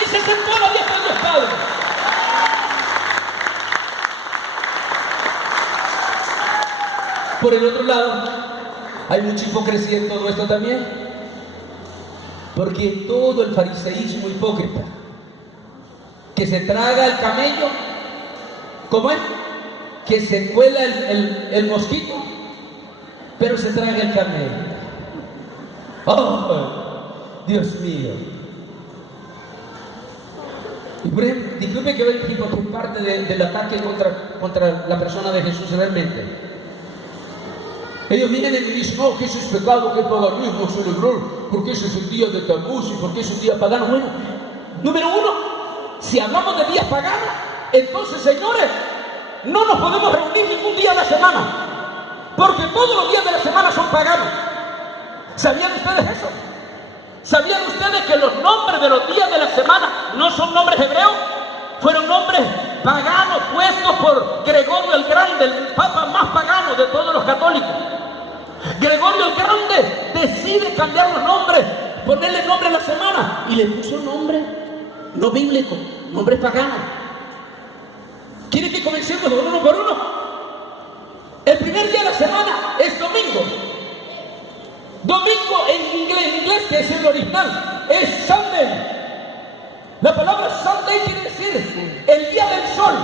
Y se sentó a la diestra de Dios Padre. Por el otro lado, hay mucha hipocresía en todo esto también, porque todo el fariseísmo hipócrita que se traga el camello, ¿cómo es? Que se cuela el mosquito, pero se traga el camello. ¡Oh, Dios mío! Y por ejemplo, disculpe que vea que es parte del ataque contra la persona de Jesús realmente. Ellos vienen y dicen, no, que eso es pecado, que es paganismo celebrar, porque ese es el día de Tammuz y porque es un día pagano. Bueno, número uno, si hablamos de días paganos, entonces, señores, no nos podemos reunir ningún día de la semana, porque todos los días de la semana son paganos. ¿Sabían ustedes eso? ¿Sabían ustedes que los nombres de los días de la semana no son nombres hebreos? Fueron nombres paganos puestos por Gregorio el Grande, el papa más pagano de todos los católicos. Gregorio el Grande decide cambiar los nombres, ponerle nombre a la semana y le puso nombre no bíblico, nombre pagano. ¿Quieren que comencemos uno por uno? El primer día de la semana es domingo. Domingo en inglés, que es el original, es Sunday. La palabra Sunday quiere decir el día del sol.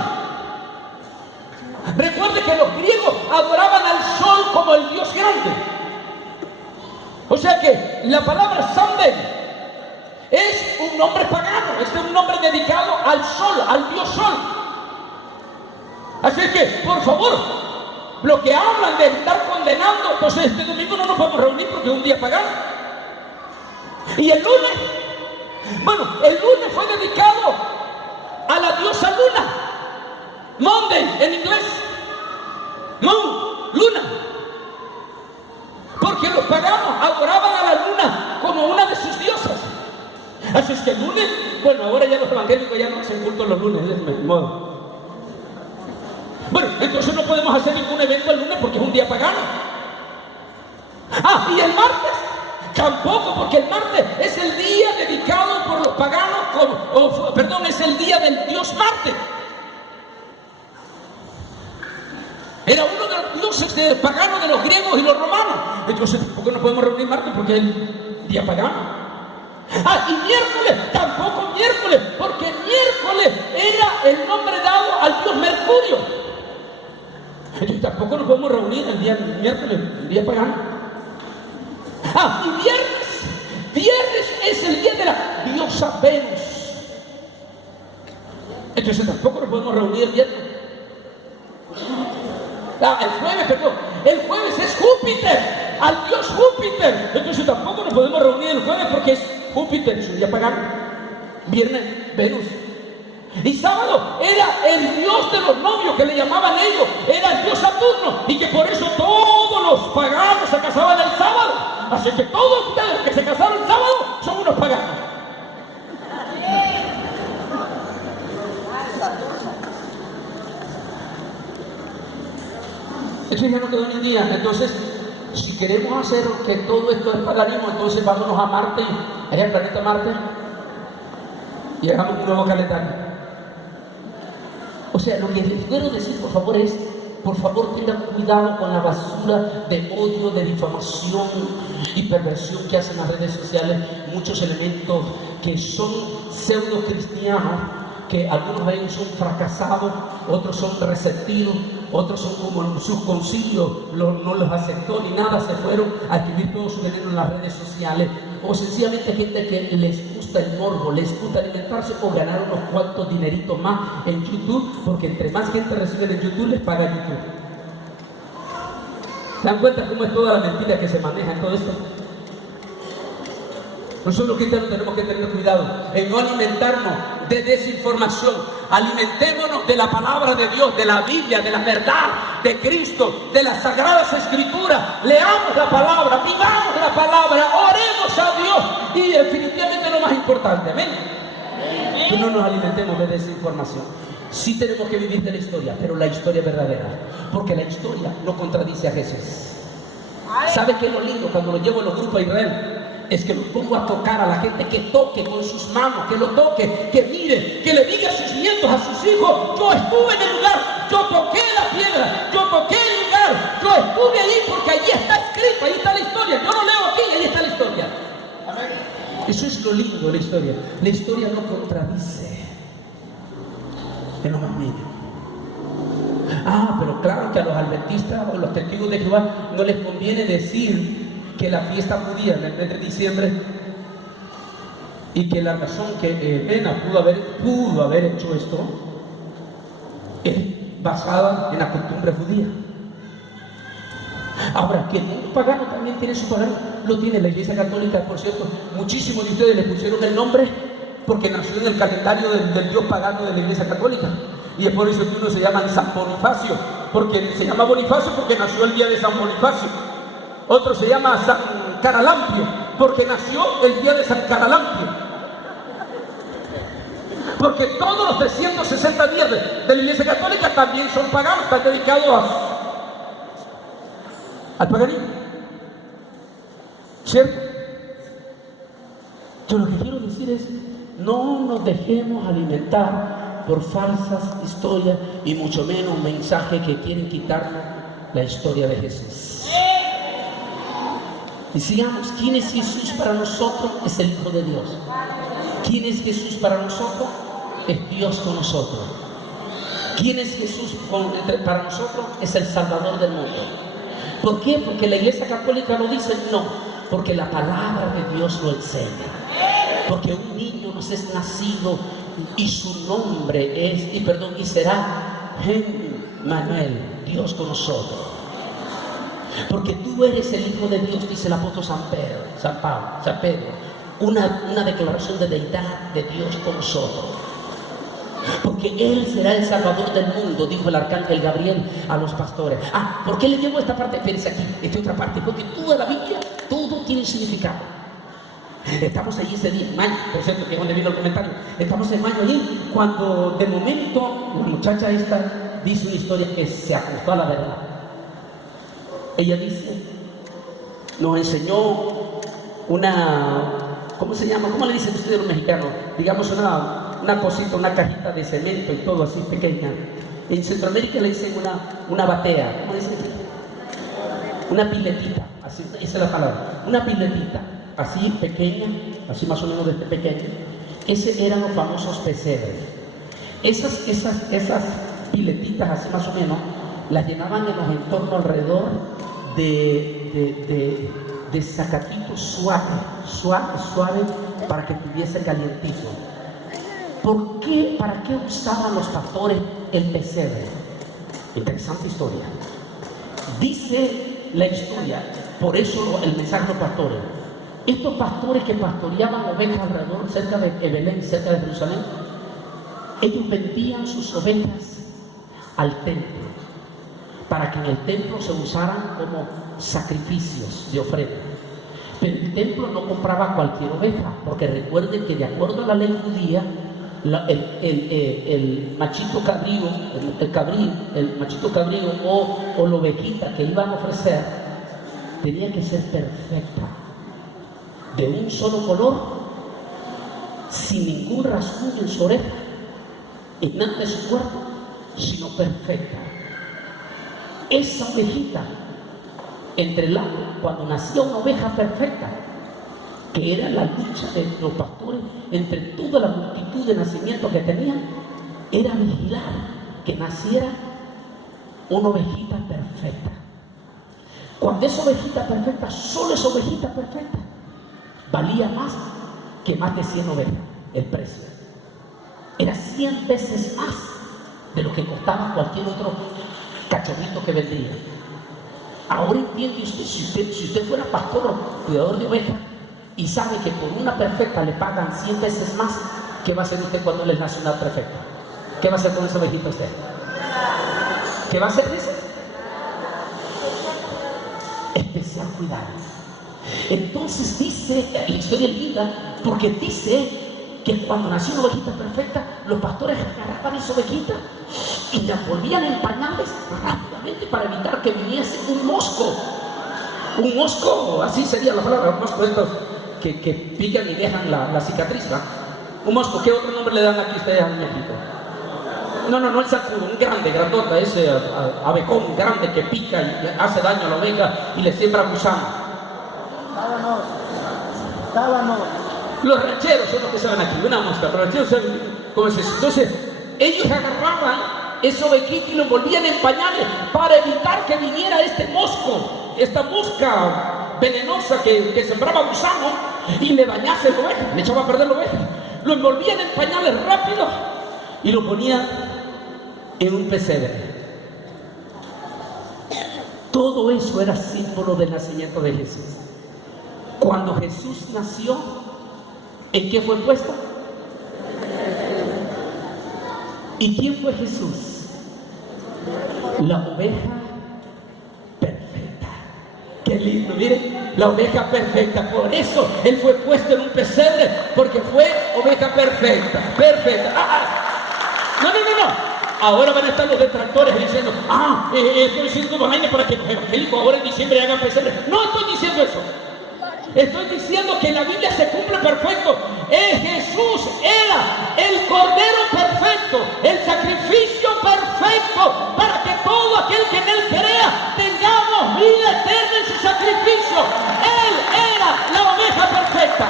Recuerde que los griegos adoraban al sol como el Dios grande. O sea que la palabra Sunday es un nombre pagano, es un nombre dedicado al sol, al Dios sol. Así que, por favor, lo que hablan de estar condenando, entonces este domingo no nos podemos reunir porque es un día pagano. Y el lunes, bueno, el lunes fue dedicado a la diosa Luna. Monday en inglés. Moon, Luna. Porque los paganos adoraban a la Luna como una de sus diosas. Así es que el lunes, bueno, ahora ya los evangélicos ya no hacen culto los lunes, de modo. Bueno, entonces no podemos hacer ningún evento el lunes porque es un día pagano. Ah, y el martes tampoco, porque el martes es el día dedicado por los paganos, es el día del dios Marte. Era uno de los dioses paganos de los griegos y los romanos. Entonces, ¿por qué no podemos reunir martes? Porque es el día pagano. Ah, y miércoles, tampoco miércoles, porque miércoles era el nombre dado al dios Mercurio. tampoco nos podemos reunir el día miércoles, el día pagano. Ah, y viernes es el día de la diosa Venus. Entonces tampoco nos podemos reunir el viernes. Ah, el jueves es Júpiter, al dios Júpiter. Entonces tampoco nos podemos reunir el jueves porque es Júpiter, es un día pagano. Viernes, Venus. Y sábado era el dios de los novios, que le llamaban ellos, era el dios Saturno, y que por eso todos los paganos se casaban el sábado. Así que todos ustedes que se casaron el sábado son unos paganos. Eso ya no quedó ni un día. Entonces, si queremos hacer que todo esto es paganismo, entonces vámonos a Marte, allá al planeta Marte, y hagamos un nuevo calendario. O sea, lo que les quiero decir, por favor, es, por favor, tengan cuidado con la basura de odio, de difamación y perversión que hacen las redes sociales. Muchos elementos que son pseudo cristianos, que algunos de ellos son fracasados, otros son resentidos, otros son como sus concilios, no los aceptó ni nada, se fueron a escribir todo su veneno en las redes sociales. O sencillamente gente que les gusta el morbo, les gusta alimentarse o ganar unos cuantos dineritos más en YouTube, porque entre más gente recibe en YouTube, les paga YouTube. ¿Se dan cuenta cómo es toda la mentira que se maneja en todo esto? Nosotros los cristianos tenemos que tener cuidado en no alimentarnos de desinformación. Alimentémonos de la palabra de Dios, de la Biblia, de la verdad de Cristo, de las Sagradas Escrituras. Leamos la palabra, vivamos la palabra, oremos a Dios, y definitivamente lo más importante, amén, que no nos alimentemos de desinformación. Sí tenemos que vivir de la historia, pero la historia verdadera, porque la historia no contradice a Jesús. ¿Sabe qué es lo lindo cuando lo llevo en los grupos a Israel? Es que los pongo a tocar a la gente, que toque con sus manos, que lo toque, que mire, que le diga a sus nietos, a sus hijos: yo estuve en el lugar, yo toqué la piedra, yo toqué el lugar, yo estuve allí, porque allí está escrito, ahí está la historia. Yo lo leo aquí y ahí está la historia. Eso es lo lindo de la historia. La historia no contradice en lo más mínimo. Ah, pero claro que a los adventistas o los testigos de Jehová no les conviene decir que la fiesta judía en el mes de diciembre, y que la razón que Elena pudo haber hecho esto es basada en la costumbre judía. Ahora, que el mundo pagano también tiene su pagano, lo tiene la Iglesia Católica, por cierto. Muchísimos de ustedes le pusieron el nombre porque nació en el calendario del dios pagano de la Iglesia Católica, y es por eso que uno se llama San Bonifacio, porque se llama Bonifacio porque nació el día de San Bonifacio. Otro se llama San Caralampio porque nació el día de San Caralampio. Porque todos los 360 días de la Iglesia Católica también son paganos, están dedicados al paganismo. ¿Cierto? Yo lo que quiero decir es: no nos dejemos alimentar por falsas historias, y mucho menos mensajes que quieren quitarnos la historia de Jesús. Y sigamos. ¿Quién es Jesús para nosotros? Es el Hijo de Dios. ¿Quién es Jesús para nosotros? Es Dios con nosotros. ¿Quién es Jesús para nosotros? Es el Salvador del mundo. ¿Por qué? ¿Porque la Iglesia Católica lo dice? No, porque la palabra de Dios lo enseña. Porque un niño nos es nacido, y su nombre es, y será Emmanuel, Dios con nosotros. Porque tú eres el Hijo de Dios, dice el apóstol San Pedro, una declaración de deidad de Dios con nosotros. Porque Él será el Salvador del mundo, dijo el arcángel Gabriel a los pastores. Ah, ¿por qué le llevo esta parte? Fíjense aquí, esta otra parte, porque toda la Biblia, todo tiene significado. Estamos allí ese día, en mayo, por cierto, que es donde vino el comentario. Estamos en mayo allí, cuando de momento la muchacha esta dice una historia que se ajustó a la verdad. Ella dice, nos enseñó ¿cómo se llama? ¿Cómo le dicen ustedes los mexicanos? Digamos una cosita, una cajita de cemento y todo así pequeña. En Centroamérica le dicen una batea, ¿cómo dicen? Una piletita, así, esa es la palabra, una piletita, así pequeña, así más o menos de este pequeño. Ese eran los famosos pesebres. Esas piletitas así más o menos las llenaban en los entornos alrededor de zacatito suave, para que tuviese calientito. ¿Por qué? ¿Para qué usaban los pastores el pesebre? Interesante historia. Dice la historia, por eso el mensaje de los pastores. Estos pastores que pastoreaban ovejas alrededor, cerca de Belén, cerca de Jerusalén, ellos vendían sus ovejas al templo, para que en el templo se usaran como sacrificios de ofrenda. Pero el templo no compraba cualquier oveja, porque recuerden que de acuerdo a la ley judía, el machito cabrío, el machito cabrío o la ovejita que iban a ofrecer tenía que ser perfecta, de un solo color, sin ningún rasguño en su oreja, en nada de su cuerpo, sino perfecta. Esa ovejita, cuando nacía una oveja perfecta, que era la lucha de los pastores entre toda la multitud de nacimientos que tenían, era vigilar que naciera una ovejita perfecta. Cuando esa ovejita perfecta, solo esa ovejita perfecta, valía más que más de 100 ovejas, el precio. Era 100 veces más de lo que costaba cualquier otro cachorrito que vendría. Ahora entiende usted, si usted fuera pastor o cuidador de ovejas y sabe que por una perfecta le pagan 100 veces más, ¿qué va a hacer usted cuando les nace una perfecta? ¿Qué va a hacer con esa ovejita usted? ¿Qué va a hacer, dice? Especial cuidado. Entonces dice, la historia es linda, porque dice que cuando nació una ovejita perfecta, los pastores agarraban esa ovejita y la envolvían en pañales rápidamente para evitar que viniese un mosco. Un mosco, así sería la palabra, un mosco de estos que pican y dejan la cicatriz, ¿va? Un mosco, ¿qué otro nombre le dan aquí ustedes en México? No el zancudo, un grande, grandota, ese abejón grande que pica y hace daño a la oveja y le siembra gusano. Sábano. Los rancheros son los que saben aquí, una mosca, los rancheros saben cómo es eso. Entonces, ellos agarraban ese ovejito y lo envolvían en pañales para evitar que viniera este mosco, esta mosca venenosa que sembraba gusano y le dañase la oveja, le echaba a perder la oveja. Lo envolvían en pañales rápido y lo ponían en un pesebre. Todo eso era símbolo del nacimiento de Jesús. Cuando Jesús nació, ¿en qué fue puesto? ¿Y quién fue Jesús? La oveja perfecta. Qué lindo, miren, la oveja perfecta. Por eso Él fue puesto en un pesebre, porque fue oveja perfecta. Perfecta. No. Ahora van a estar los detractores diciendo, estoy diciendo vaina para que los evangélicos ahora en diciembre hagan pesebre. No estoy diciendo eso. Estoy diciendo que la Biblia se cumple perfecto. Jesús era el Cordero perfecto, el sacrificio perfecto, para que todo aquel que en Él crea tengamos vida eterna en su sacrificio. Él era la oveja perfecta,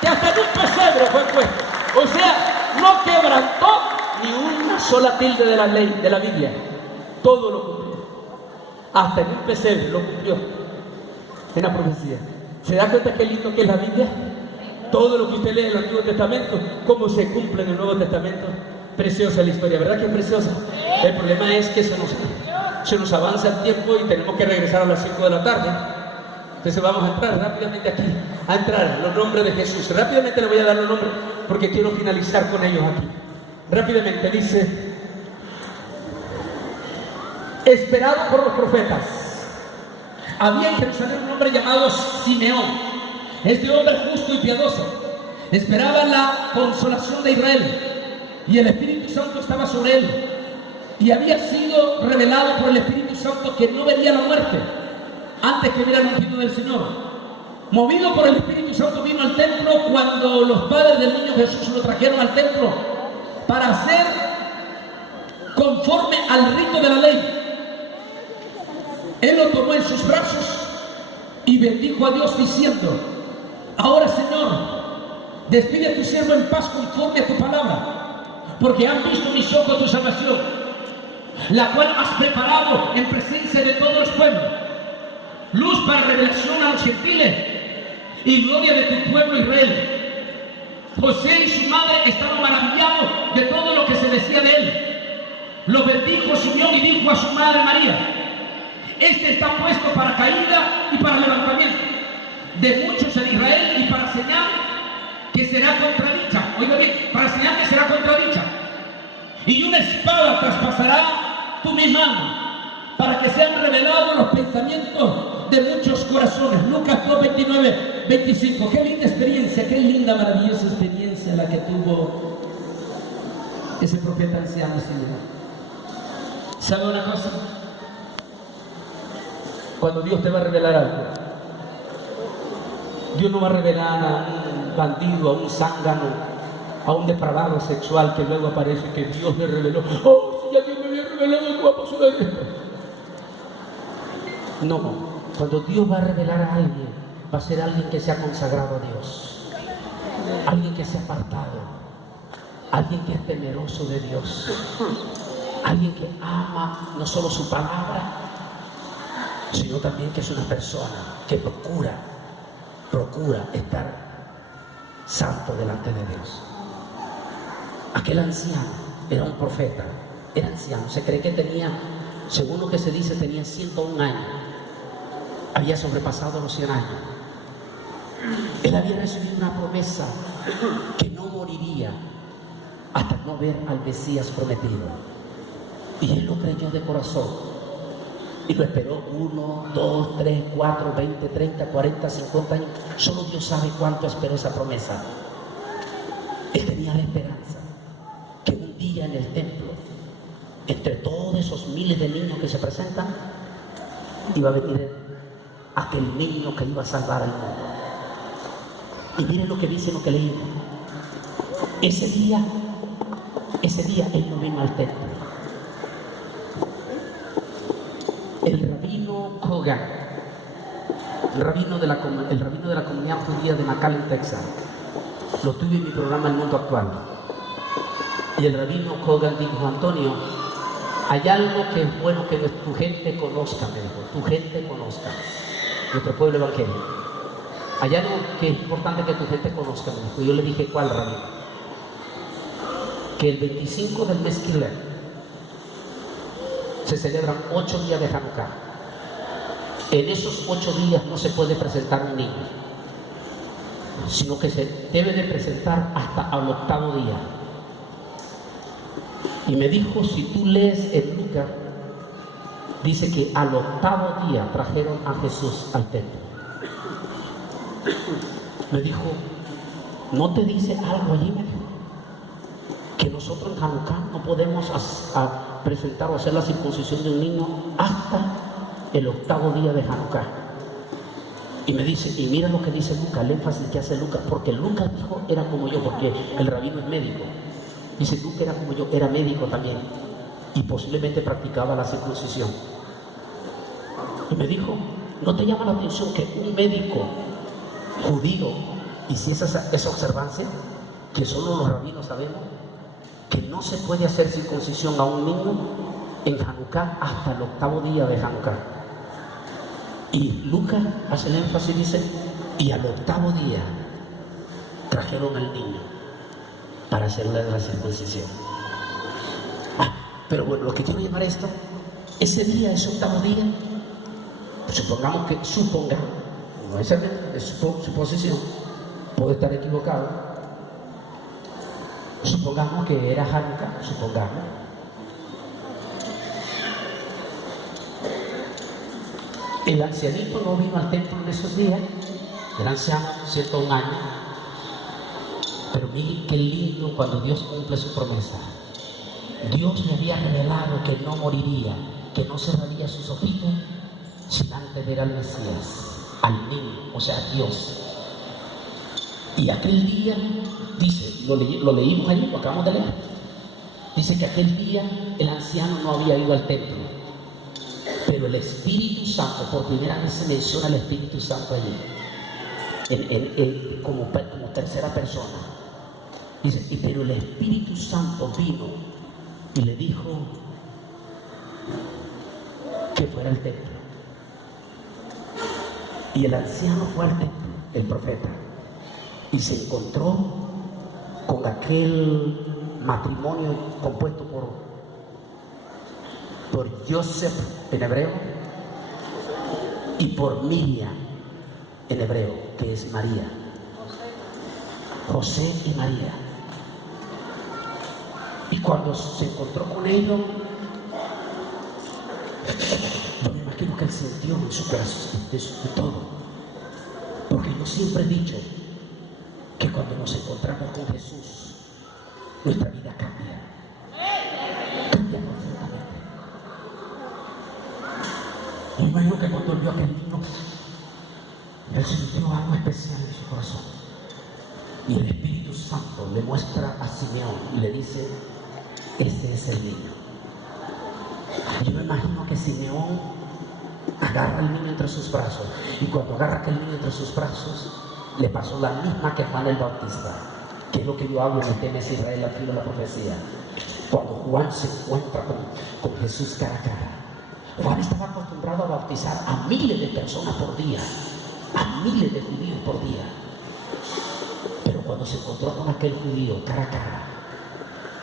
que hasta en un pesebre fue puesto. O sea, no quebrantó ni una sola tilde de la ley, de la Biblia. Todo lo cumplió. Hasta en un pesebre lo cumplió en la profecía. ¿Se da cuenta qué lindo que es la Biblia? Todo lo que usted lee en el Antiguo Testamento, cómo se cumple en el Nuevo Testamento. Preciosa la historia, ¿verdad que es preciosa? El problema es que se nos avanza el tiempo y tenemos que regresar a las 5 de la tarde. Entonces vamos a entrar rápidamente aquí, a entrar los nombres de Jesús. Rápidamente le voy a dar los nombres porque quiero finalizar con ellos aquí. Rápidamente dice: esperado por los profetas. Había en Jerusalén un hombre llamado Simeón. Este hombre justo y piadoso esperaba la consolación de Israel, y el Espíritu Santo estaba sobre él, y había sido revelado por el Espíritu Santo que no vería la muerte antes que viera el ungido del Señor. Movido por el Espíritu Santo vino al templo cuando los padres del niño Jesús lo trajeron al templo para hacer conforme al rito de la ley. Él lo tomó en sus brazos y bendijo a Dios diciendo: ahora, Señor, despide a tu siervo en paz conforme a tu palabra, porque han visto mis ojos tu salvación, la cual has preparado en presencia de todos los pueblos, luz para revelación a los gentiles y gloria de tu pueblo Israel. José y su madre estaban maravillados de todo lo que se decía de él. Lo bendijo Simeón y dijo a su madre María: este está puesto para caída y para levantamiento de muchos en Israel, y para señal que será contradicha. Oiga bien, para señal que será contradicha. Y una espada traspasará tu mi mano, para que sean revelados los pensamientos de muchos corazones. Lucas 2, 29, 25. Qué linda experiencia, qué linda, maravillosa experiencia la que tuvo ese profeta anciano. ¿Sabe una cosa? Cuando Dios te va a revelar algo, Dios no va a revelar a un bandido, a un zángano, a un depravado sexual que luego aparece que Dios le reveló. Oh, si ya Dios me había revelado, ¿cómo va a pasar esto? No, cuando Dios va a revelar a alguien, va a ser alguien que se ha consagrado a Dios, alguien que se ha apartado, alguien que es temeroso de Dios, alguien que ama no solo su palabra, sino también que es una persona que procura estar santo delante de Dios. Aquel anciano era un profeta, era anciano, se cree que tenía, según lo que se dice, tenía 101 años, había sobrepasado los 100 años. Él había recibido una promesa que no moriría hasta no ver al Mesías prometido, y él lo creyó de corazón. Y lo esperó 1, 2, 3, 4, 20, 30, 40, 50 años. Solo Dios sabe cuánto esperó esa promesa. Él tenía la esperanza que un día en el templo, entre todos esos miles de niños que se presentan, iba a venir aquel niño que iba a salvar al mundo. Y miren lo que dice, lo que leímos. Ese día él no vino al templo. El rabino Kogan, el rabino de la comunidad judía de McAllen, Texas, lo tuve en mi programa El Mundo Actual. Y el rabino Kogan dijo: Antonio, hay algo que es bueno que tu gente conozca, me dijo, tu gente conozca, nuestro pueblo evangélico. Hay algo que es importante que tu gente conozca, me dijo. Y yo le dije: ¿cuál, rabino? Que el 25 del mes Kislev se celebran 8 días de Hanukkah. En esos 8 días no se puede presentar un niño, sino que se debe de presentar hasta al 8º día. Y me dijo: si tú lees en Lucas, dice que al 8º día trajeron a Jesús al templo. Me dijo: ¿no te dice algo allí? Me dijo que nosotros en Hanukkah no podemos presentar o hacer la circuncisión de un niño hasta el 8º día de Hanukkah. Y me dice, y mira lo que dice Lucas, el énfasis que hace Lucas, porque Lucas dijo: era como yo, porque el rabino es médico. Dice: Lucas era como yo, era médico también, y posiblemente practicaba la circuncisión. Y me dijo: ¿no te llama la atención que un médico judío hiciese esa observancia? Que solo los rabinos sabemos que no se puede hacer circuncisión a un niño en Hanukkah hasta el 8º día de Hanukkah. Y Lucas hace el énfasis, dice: y al 8º día trajeron al niño para hacerle la circuncisión. Pero bueno, lo que quiero llamar esto, ese día, ese 8º día, supongamos, no es suposición, puedo estar equivocado. Supongamos que era Hanukkah, supongamos. El ancianito no vino al templo en esos días, el anciano, 101 años. Pero miren qué lindo cuando Dios cumple su promesa. Dios le había revelado que no moriría, que no cerraría sus ojitos sin antes ver al Mesías, al niño, o sea, a Dios. Y aquel día, dice, lo leímos allí, lo acabamos de leer. Dice que aquel día el anciano no había ido al templo, pero el Espíritu Santo, por primera vez se menciona el Espíritu Santo allí, como tercera persona. Dice, pero el Espíritu Santo vino y le dijo que fuera al templo. Y el anciano fue al templo, el profeta, y se encontró con aquel matrimonio compuesto por Joseph en hebreo y por Miriam en hebreo, que es María. José y María. Y cuando se encontró con ellos, yo me imagino que él sintió en su corazón de todo. Porque yo siempre he dicho que cuando nos encontramos con Jesús, nuestra vida cambia. Cambia profundamente. Yo me imagino que cuando él vio a aquel niño, él sintió algo especial en su corazón. Y el Espíritu Santo le muestra a Simeón y le dice, ese es el niño. Yo me imagino que Simeón agarra al niño entre sus brazos, y cuando agarra aquel niño entre sus brazos, le pasó la misma que Juan el Bautista, que es lo que yo hablo en el tema de Israel, al filo de la profecía. Cuando Juan se encuentra con Jesús cara a cara, Juan estaba acostumbrado a bautizar a miles de personas por día, a miles de judíos por día. Pero cuando se encontró con aquel judío cara a cara,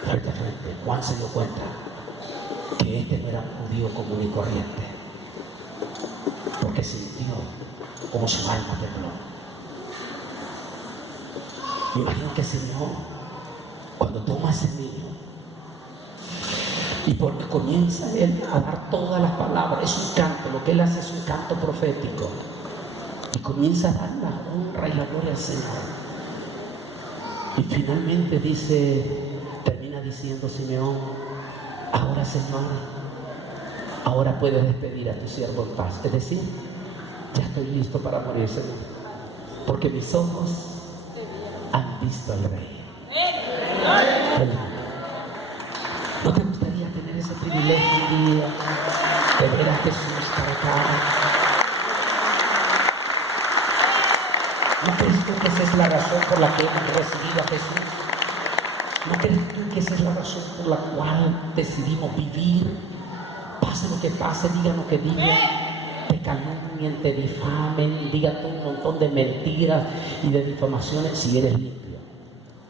frente a frente, Juan se dio cuenta que este no era un judío común y corriente, porque sintió como su alma tembló. Me imagino que el Señor, cuando toma a ese niño y porque comienza él a dar todas las palabras, es un canto, lo que él hace es un canto profético, y comienza a dar la honra y la gloria al Señor. Y finalmente termina diciendo Simeón, ahora Señor, ahora puedes despedir a tu siervo en paz. Es decir, ya estoy listo para morir, Señor, porque mis ojos han visto al Rey. ¿No te gustaría tener ese privilegio un día de ver a Jesús cara a cara? ¿No crees tú que esa es la razón por la que hemos recibido a Jesús? ¿No crees tú que esa es la razón por la cual decidimos vivir? Pase lo que pase, digan lo que digan, te calumnien, te difamen, digan un montón de mentiras y de difamaciones si eres limpio.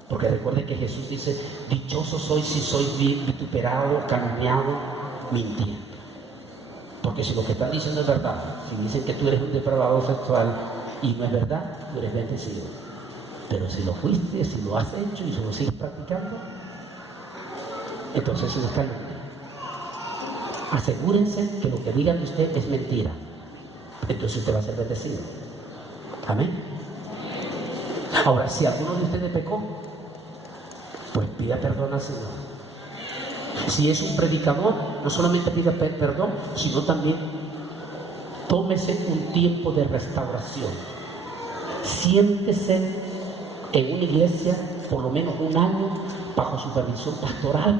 Porque recuerde que Jesús dice, dichoso soy si soy vituperado, calumniado, mintiendo. Porque si lo que están diciendo es verdad, si dicen que tú eres un depravado sexual y no es verdad, tú eres bendecido. Pero si lo fuiste, si lo has hecho y si lo sigues practicando, entonces eso es calumnia. Asegúrense que lo que digan de usted es mentira. Entonces usted va a ser bendecido. Amén. Ahora, si alguno de ustedes pecó, pues pida perdón al Señor. Si es un predicador, no solamente pida perdón, sino también tómese un tiempo de restauración. Siéntese en una iglesia por lo menos un año bajo supervisión pastoral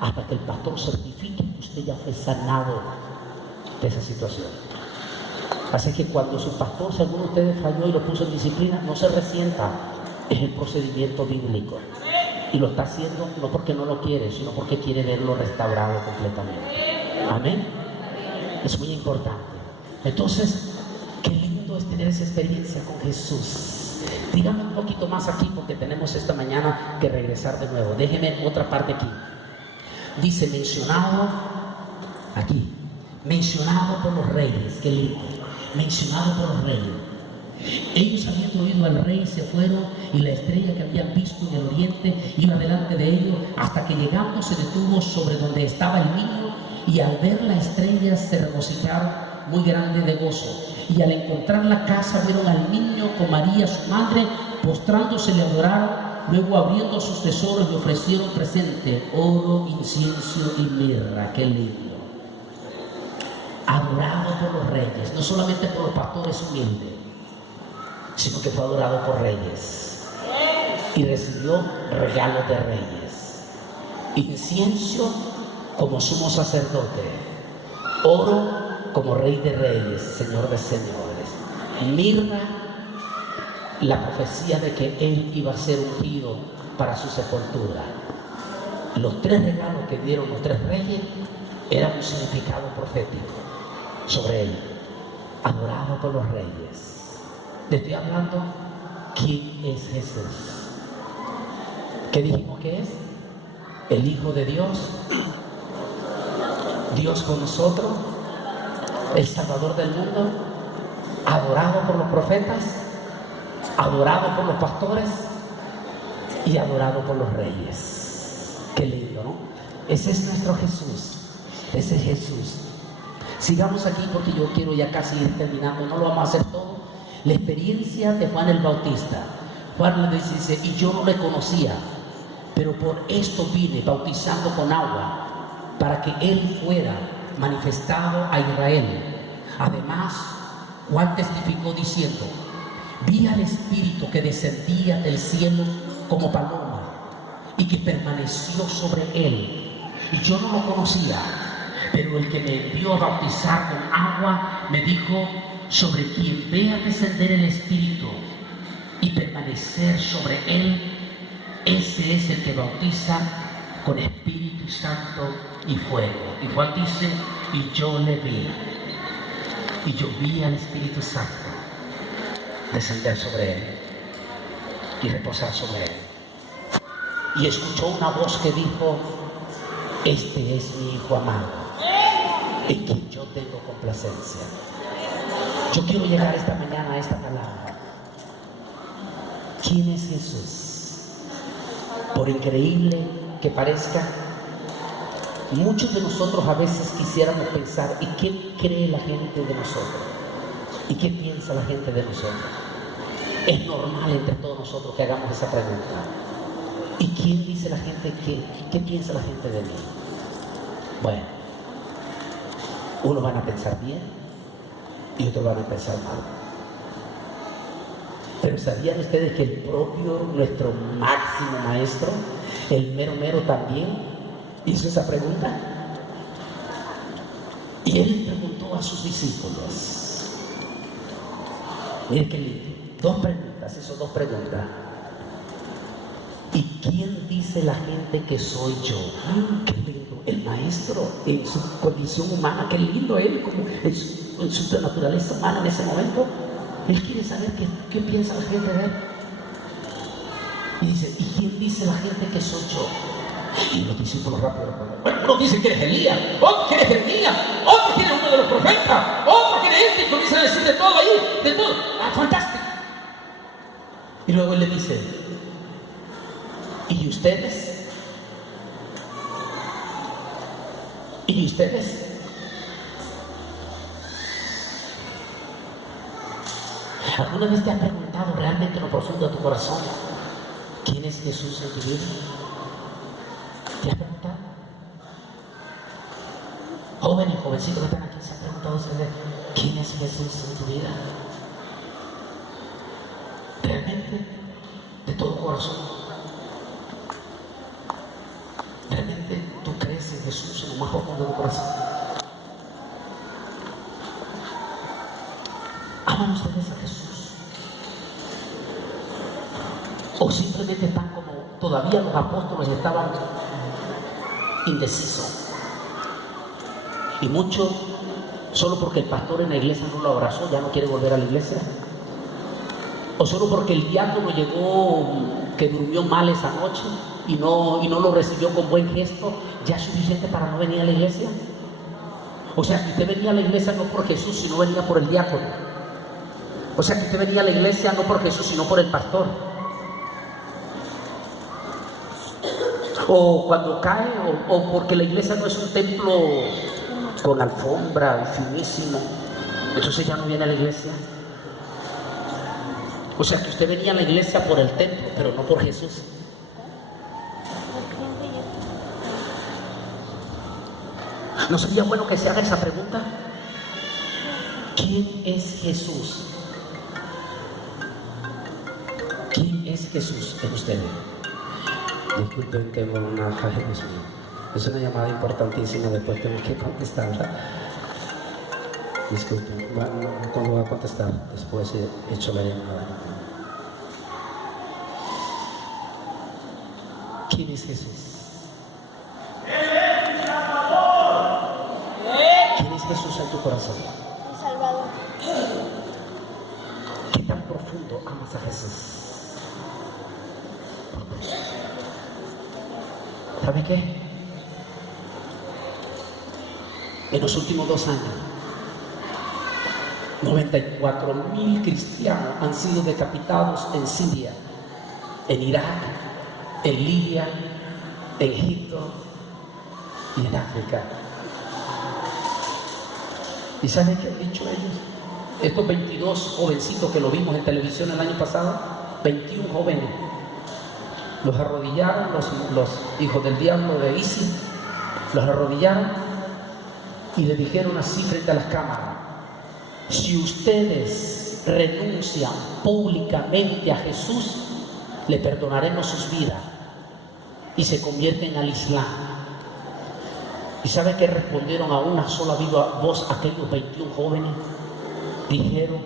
hasta que el pastor certifique que usted ya fue sanado de esa situación. Así que cuando su pastor, si alguno de ustedes falló y lo puso en disciplina, no se resienta, es el procedimiento bíblico. Y lo está haciendo no porque no lo quiere, sino porque quiere verlo restaurado completamente. Amén. Es muy importante. Entonces, qué lindo es tener esa experiencia con Jesús. Dígame un poquito más aquí porque tenemos esta mañana que regresar de nuevo. Déjeme otra parte aquí. Dice, mencionado aquí, mencionado por los reyes, qué lindo, mencionado por los reyes. Ellos habiendo oído al rey se fueron, y la estrella que habían visto en el oriente iba delante de ellos, hasta que llegando se detuvo sobre donde estaba el niño, y al ver la estrella se regocijaron muy grande de gozo. Y al encontrar la casa vieron al niño con María su madre, postrándose le adoraron. Luego abriendo sus tesoros le ofrecieron presente, oro, incienso y mirra. Qué lindo. Adorado por los reyes, no solamente por los pastores humildes, sino que fue adorado por reyes y recibió regalos de reyes. Incienso como sumo sacerdote, oro como rey de reyes, señor de señores, mirra, la profecía de que él iba a ser ungido para su sepultura. Los 3 regalos que dieron los 3 reyes eran un significado profético sobre él, adorado por los reyes. Te estoy hablando, ¿quién es Jesús? ¿Qué dijimos que es? El Hijo de Dios, Dios con nosotros, el Salvador del mundo, adorado por los profetas, adorado por los pastores y adorado por los reyes. Qué lindo, ¿no? Ese es nuestro Jesús. Ese es Jesús. Sigamos aquí porque yo quiero ya casi ir terminando. No lo vamos a hacer todo. La experiencia de Juan el Bautista. Juan le dice, y yo no le conocía, pero por esto vine bautizando con agua, para que él fuera manifestado a Israel. Además, Juan testificó diciendo, vi al Espíritu que descendía del cielo como paloma y que permaneció sobre él. Y yo no lo conocía, pero el que me envió a bautizar con agua me dijo, sobre quien vea descender el Espíritu y permanecer sobre él, ese es el que bautiza con Espíritu Santo y fuego. Y Juan dice, y yo le vi, y yo vi al Espíritu Santo descender sobre él y reposar sobre él. Y escuchó una voz que dijo, este es mi Hijo amado, en quien yo tengo complacencia. Yo quiero llegar esta mañana a esta palabra. ¿Quién es Jesús? Por increíble que parezca, muchos de nosotros a veces quisiéramos pensar, ¿y qué cree la gente de nosotros? ¿Y qué piensa la gente de nosotros? Es normal entre todos nosotros que hagamos esa pregunta. ¿Y quién dice la gente qué piensa la gente de mí? Bueno, unos van a pensar bien y otros van a pensar mal. Pero ¿sabían ustedes que el propio, nuestro máximo maestro, el mero mero también hizo esa pregunta? Y él preguntó a sus discípulos. Miren qué lindo. 2 preguntas, hizo 2 preguntas. ¿Y quién dice la gente que soy yo? Qué lindo. El maestro en su condición humana, qué lindo él, como en su naturaleza humana en ese momento. Él quiere saber qué piensa la gente de él. Y dice, ¿y quién dice la gente que soy yo? Y los discípulos rápido. Bueno, uno dice que eres Elías, otro que eres Jeremías, otro que eres uno de los profetas, otro que eres este, y comienza a decir de todo ahí, de todo. ¡Ah, fantástico! Y luego él le dice, ¿y ustedes? ¿Y ustedes? ¿Alguna vez te has preguntado realmente en lo profundo de tu corazón quién es Jesús en tu vida? ¿Te has preguntado? Jóvenes, jovencitos que están aquí, ¿se han preguntado ustedes quién es Jesús en tu vida? ¿Realmente? De todo corazón. ¿Realmente tú crees en Jesús en lo más profundo de tu corazón? ¿Aman ustedes a Jesús? ¿O simplemente están como todavía los apóstoles estaban indecisos? Y muchos, solo porque el pastor en la iglesia no lo abrazó, ya no quiere volver a la iglesia. O solo porque el diácono llegó, que durmió mal esa noche y no lo recibió con buen gesto, ya es suficiente para no venir a la iglesia. O sea, que usted venía a la iglesia no por Jesús, sino venía por el diácono. O sea, que usted venía a la iglesia no por Jesús, sino por el pastor. O cuando cae, o porque la iglesia no es un templo con alfombra finísimo, entonces ya no viene a la iglesia. O sea, que usted venía a la iglesia por el templo, pero no por Jesús. ¿No sería bueno que se haga esa pregunta? ¿Quién es Jesús? ¿Quién es Jesús en ustedes? Disculpen, tengo una es una llamada importantísima, después tengo que contestarla. Disculpen, ¿cuándo voy a contestar? Después he hecho la llamada. ¿Quién es Jesús? ¿Quién es Jesús en tu corazón? El Salvador. ¿Qué tan profundo amas a Jesús? ¿Sabe qué? En los últimos 2 años, 94,000 cristianos han sido decapitados en Siria, en Irak, en Libia, en Egipto y en África. ¿Y saben qué han dicho ellos? Estos 22 jovencitos que lo vimos en televisión el año pasado, 21 jóvenes, los arrodillaron los hijos del diablo de ISIS, los arrodillaron y le dijeron así frente a las cámaras: si ustedes renuncian públicamente a Jesús, le perdonaremos sus vidas, y se convierten al Islam. ¿Y sabe qué respondieron a una sola viva voz aquellos 21 jóvenes? Dijeron: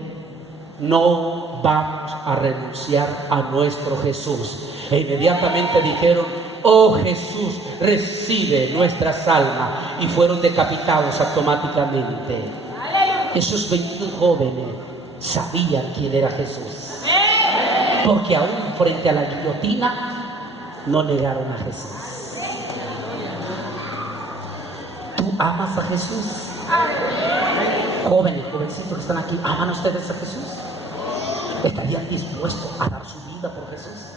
no vamos a renunciar a nuestro Jesús. E inmediatamente dijeron: oh Jesús, recibe nuestras almas, y fueron decapitados automáticamente. Esos 21 jóvenes sabían quién era Jesús, porque aún frente a la guillotina no negaron a Jesús. ¿Tú amas a Jesús? Jóvenes, jovencitos que están aquí, ¿aman ustedes a Jesús? ¿Estarían dispuestos a dar su vida por Jesús?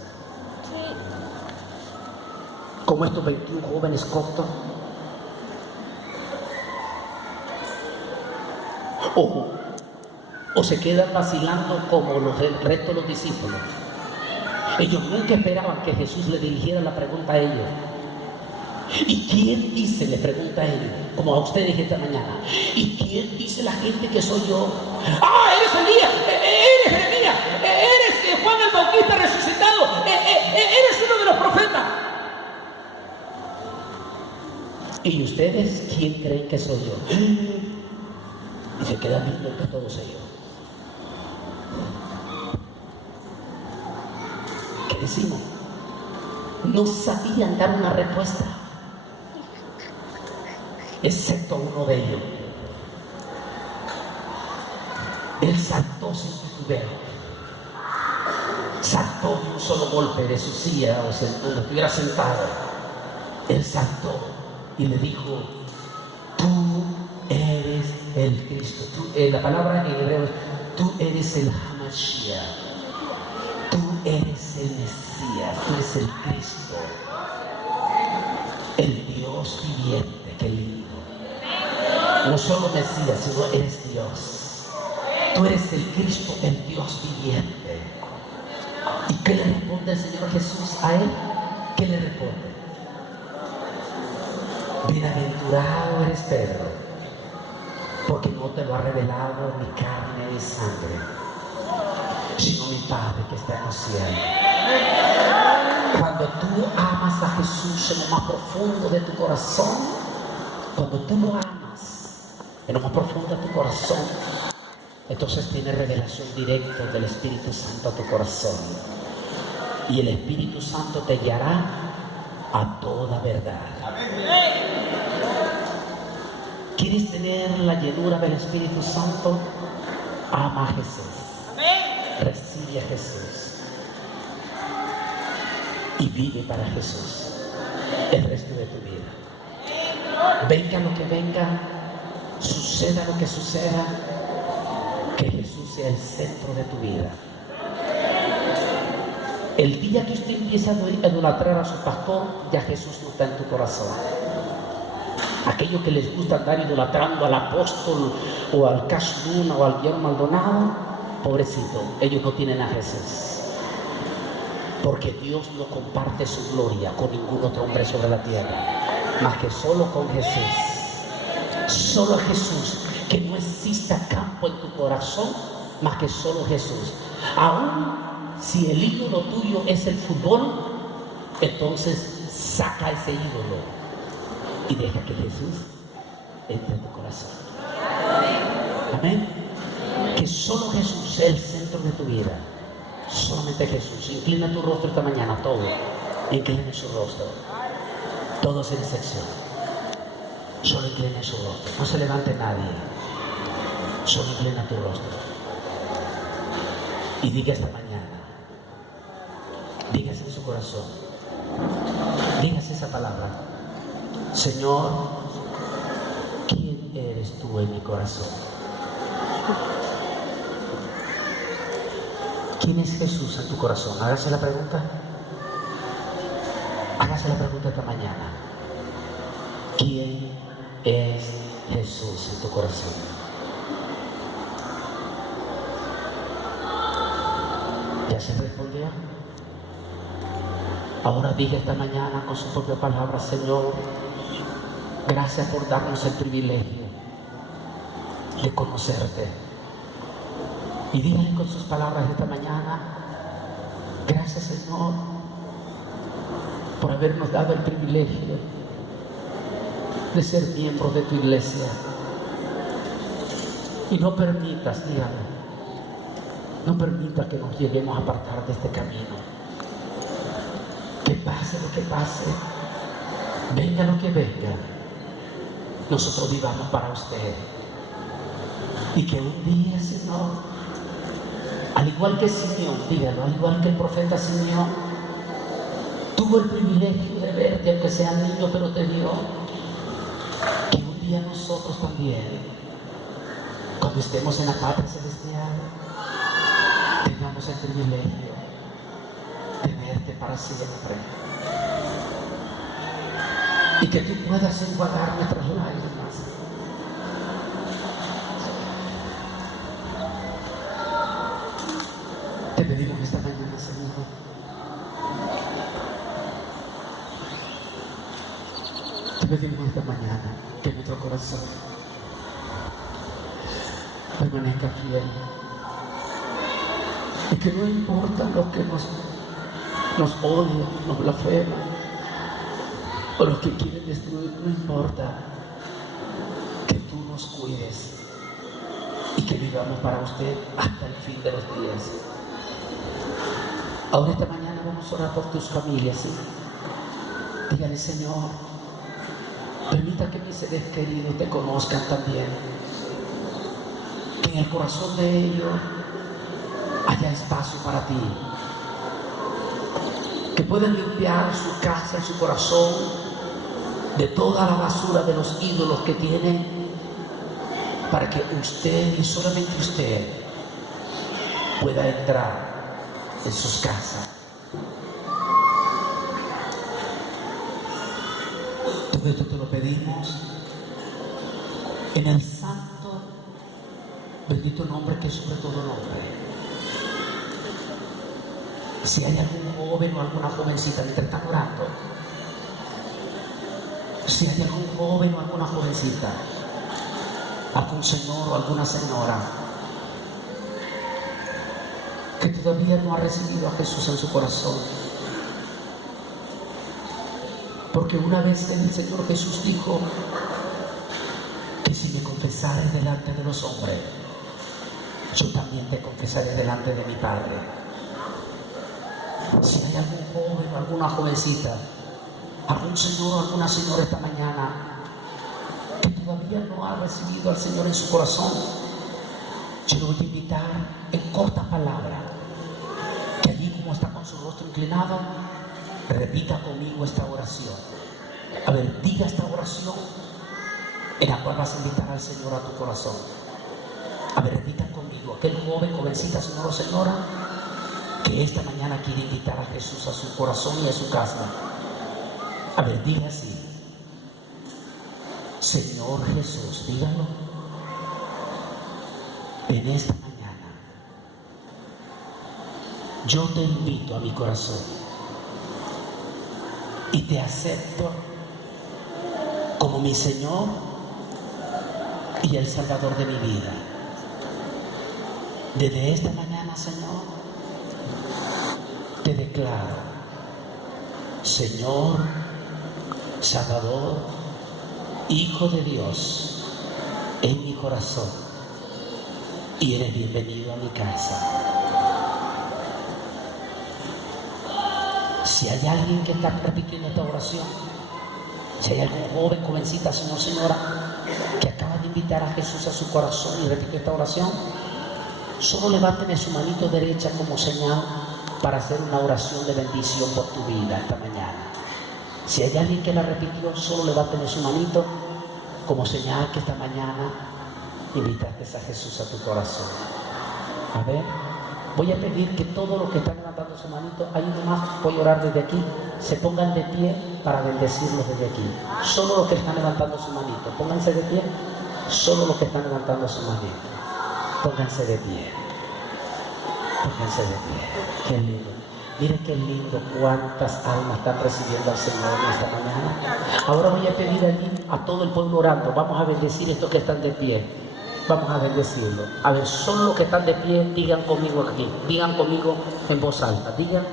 Como estos 21 jóvenes coptos. O se quedan vacilando como el resto de los discípulos. Ellos nunca esperaban que Jesús le dirigiera la pregunta a ellos. ¿Y quién dice? Le pregunta a ellos, como a ustedes esta mañana. ¿Y quién dice la gente que soy yo? ¡Ah, eres Elías! ¡Eres Jeremías! ¡Eres Juan el Bautista resucitado! ¡Eres uno de los profetas! ¿Y ustedes quién creen que soy yo? Y se quedan viendo entre todos ellos. ¿Qué decimos? No sabían dar una respuesta, excepto uno de ellos. Él saltó sin titubeo, saltó de un solo golpe de su silla o donde estuviera sentado. Él saltó y le dijo: tú eres el Cristo. La palabra en hebreo es: tú eres el Hamashiach, tú eres el Mesías, tú eres el Cristo, el Dios viviente. Qué lindo. No solo Mesías, sino eres Dios. Tú eres el Cristo, el Dios viviente. ¿Y qué le responde el Señor Jesús a él? ¿Qué le responde? Bienaventurado eres Pedro, porque no te lo ha revelado ni carne ni sangre, sino mi Padre que está en los cielos. Cuando tú amas a Jesús en lo más profundo de tu corazón, cuando tú lo amas en lo más profundo de tu corazón, entonces tienes revelación directa del Espíritu Santo a tu corazón, y el Espíritu Santo te guiará a toda verdad. ¿Quieres tener la llenura del Espíritu Santo? Ama a Jesús, recibe a Jesús y vive para Jesús el resto de tu vida. Venga lo que venga, suceda lo que suceda, que Jesús sea el centro de tu vida. El día que usted empieza a idolatrar a su pastor, ya Jesús no está en tu corazón. Aquellos que les gusta andar idolatrando al apóstol o al Cash Luna o al Guillermo Maldonado, pobrecito, ellos no tienen a Jesús, porque Dios no comparte su gloria con ningún otro hombre sobre la tierra, más que solo con Jesús. Solo a Jesús. Que no exista campo en tu corazón más que solo Jesús. Aún si el ídolo tuyo es el fútbol, entonces saca ese ídolo y deja que Jesús entre en tu corazón. Amén. Que solo Jesús sea el centro de tu vida. Solamente Jesús. Inclina tu rostro esta mañana, todo. Inclinen su rostro. Todos sin excepción. Solo inclinen su rostro. No se levante nadie. Solo inclina tu rostro. Y diga esta mañana. Dígase en su corazón. Dígase esa palabra. Señor, ¿quién eres tú en mi corazón? ¿Quién es Jesús en tu corazón? Hágase la pregunta. Hágase la pregunta esta mañana. ¿Quién es Jesús en tu corazón? ¿Ya se respondió? Ahora diga esta mañana con su propia palabra: Señor, gracias por darnos el privilegio de conocerte. Y dígale con sus palabras esta mañana: gracias, Señor, por habernos dado el privilegio de ser miembros de tu iglesia. Y no permitas, dígame, no permitas que nos lleguemos a apartar de este camino. Que pase lo que pase, venga lo que venga, nosotros vivamos para usted. Y que un día, Señor, al igual que Simeón, dígalo, al igual que el profeta Simeón, tuvo el privilegio de verte, aunque sea niño, pero te vio. Que un día nosotros también, cuando estemos en la patria celestial, tengamos el privilegio de verte para siempre. Y que tú puedas enjuagar nuestras lágrimas. Te pedimos esta mañana, Señor, te pedimos esta mañana que nuestro corazón permanezca fiel. Y que no importa lo que nos odian, nos blasfeman, o los que quieren destruir, no importa. Que tú nos cuides y que vivamos para usted hasta el fin de los días. Ahora esta mañana vamos a orar por tus familias, ¿sí? Dígale: Señor, permita que mis seres queridos te conozcan también. Que en el corazón de ellos haya espacio para ti. Que puedan limpiar su casa y su corazón de toda la basura de los ídolos que tienen, para que usted y solamente usted pueda entrar en sus casas. Todo esto te lo pedimos en el santo, bendito nombre que es sobre todo nombre. Si hay algún joven o alguna jovencita mientras están orando, si hay algún joven o alguna jovencita, algún señor o alguna señora que todavía no ha recibido a Jesús en su corazón, porque una vez el Señor Jesús dijo que si me confesares delante de los hombres, yo también te confesaré delante de mi Padre. Si hay algún joven o alguna jovencita, algún señor o alguna señora esta mañana que todavía no ha recibido al Señor en su corazón, yo lo voy a invitar en corta palabra, que allí como está con su rostro inclinado, repita conmigo esta oración. A ver, diga esta oración en la cual vas a invitar al Señor a tu corazón. A ver, repita conmigo, aquel joven, jovencita, señor o señora que esta mañana quiere invitar a Jesús a su corazón y a su casa. A ver, diga así: Señor Jesús, dígalo, en esta mañana yo te invito a mi corazón y te acepto como mi Señor y el Salvador de mi vida. Desde esta mañana, Señor, te declaro Señor, Salvador, Hijo de Dios en mi corazón, y eres bienvenido a mi casa. Si hay alguien que está repitiendo esta oración, si hay algún joven, jovencita, señor, señora, que acaba de invitar a Jesús a su corazón y repite esta oración, solo levánteme su manito derecha como señal para hacer una oración de bendición por tu vida esta mañana. Si hay alguien que la repitió, solo levánteme su manito como señal que esta mañana invitaste a Jesús a tu corazón. A ver, voy a pedir que todos los que están levantando su manito, hay uno más, voy a orar desde aquí, se pongan de pie para bendecirlos desde aquí. Solo los que están levantando su manito, pónganse de pie. Solo los que están levantando su manito, pónganse de pie. Pónganse de pie. Qué lindo. Miren qué lindo cuántas almas están recibiendo al Señor en esta mañana. Ahora voy a pedir allí a todo el pueblo orando. Vamos a bendecir estos que están de pie. Vamos a bendecirlo. A ver, solo los que están de pie, digan conmigo aquí. Digan conmigo en voz alta. Digan,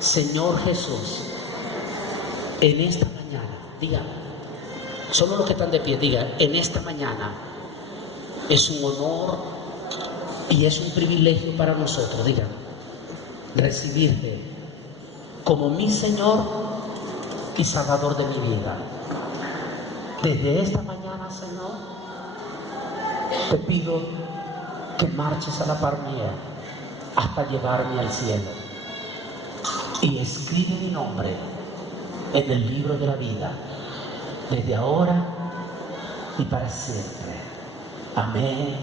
Señor Jesús, en esta mañana, digan, solo los que están de pie, digan, en esta mañana es un honor y es un privilegio para nosotros, digan, recibirte como mi Señor y Salvador de mi vida. Desde esta mañana, Señor, te pido que marches a la par mía hasta llevarme al cielo y escribe mi nombre en el libro de la vida, desde ahora y para siempre. Amén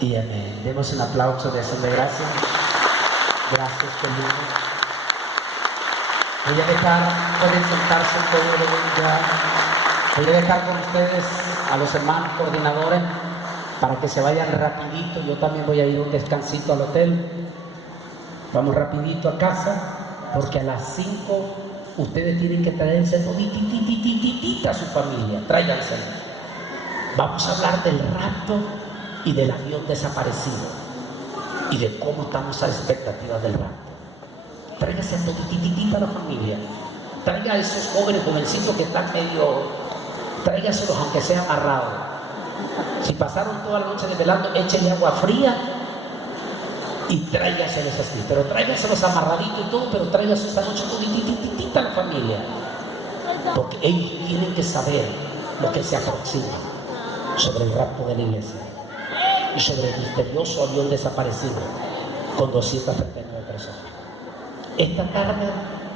y amén. Demos un aplauso de acción de gracias. Gracias, qué lindo. Voy a dejar, pueden sentarse un poco de lugar. Voy a dejar con ustedes a los hermanos coordinadores para que se vayan rapidito. Yo también voy a ir un descansito al hotel. Vamos rapidito a casa, porque a las 5 ustedes tienen que traerse todititititita a su familia. Tráiganse. Vamos a hablar del rapto y del avión desaparecido y de cómo estamos a expectativa del rapto. Tráigase toditititita a la familia. Traiga a esos jóvenes, jovencitos que están medio, tráigaselos aunque sea amarrados. Si pasaron toda la noche desvelando, échenle agua fría y tráigaselos así. Pero tráigaselos amarraditos y todo, pero tráigaselos esta noche toditititita a la familia. Porque ellos tienen que saber lo que se aproxima sobre el rapto de la iglesia y sobre el misterioso avión desaparecido con 239 personas. Esta tarde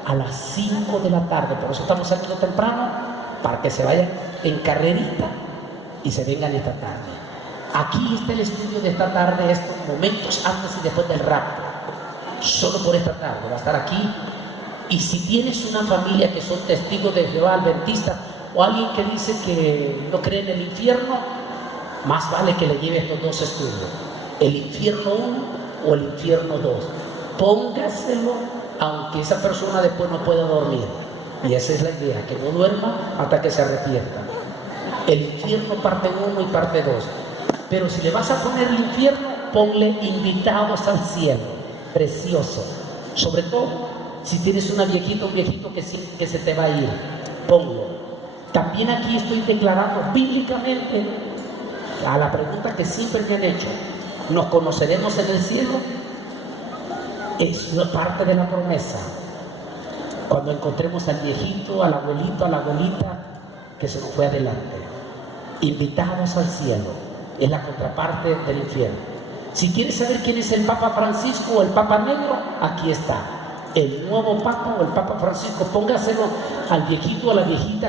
a las 5 de la tarde, por eso estamos saliendo temprano, para que se vayan en carrerita y se vengan esta tarde. Aquí está el estudio de esta tarde, estos momentos antes y después del rapto. Solo por esta tarde va a estar aquí. Y si tienes una familia que son testigos de Jehová, adventistas, o alguien que dice que no cree en el infierno, más vale que le lleve estos dos estudios, el infierno 1 o el infierno 2. Póngaselo, aunque esa persona después no pueda dormir. Y esa es la idea, que no duerma hasta que se arrepienta. El infierno parte 1 y parte 2. Pero si le vas a poner el infierno, ponle invitados al cielo. Precioso. Sobre todo, si tienes una viejita, un viejito que se te va a ir, ponlo. También aquí estoy declarando bíblicamente a la pregunta que siempre me han hecho: ¿nos conoceremos en el cielo? Es una parte de la promesa. Cuando encontremos al viejito, al abuelito, a la abuelita que se nos fue adelante, invitados al cielo, es la contraparte del infierno. Si quieres saber quién es el Papa Francisco o el Papa Negro, aquí está. El nuevo Papa o el Papa Francisco, póngaselo al viejito o a la viejita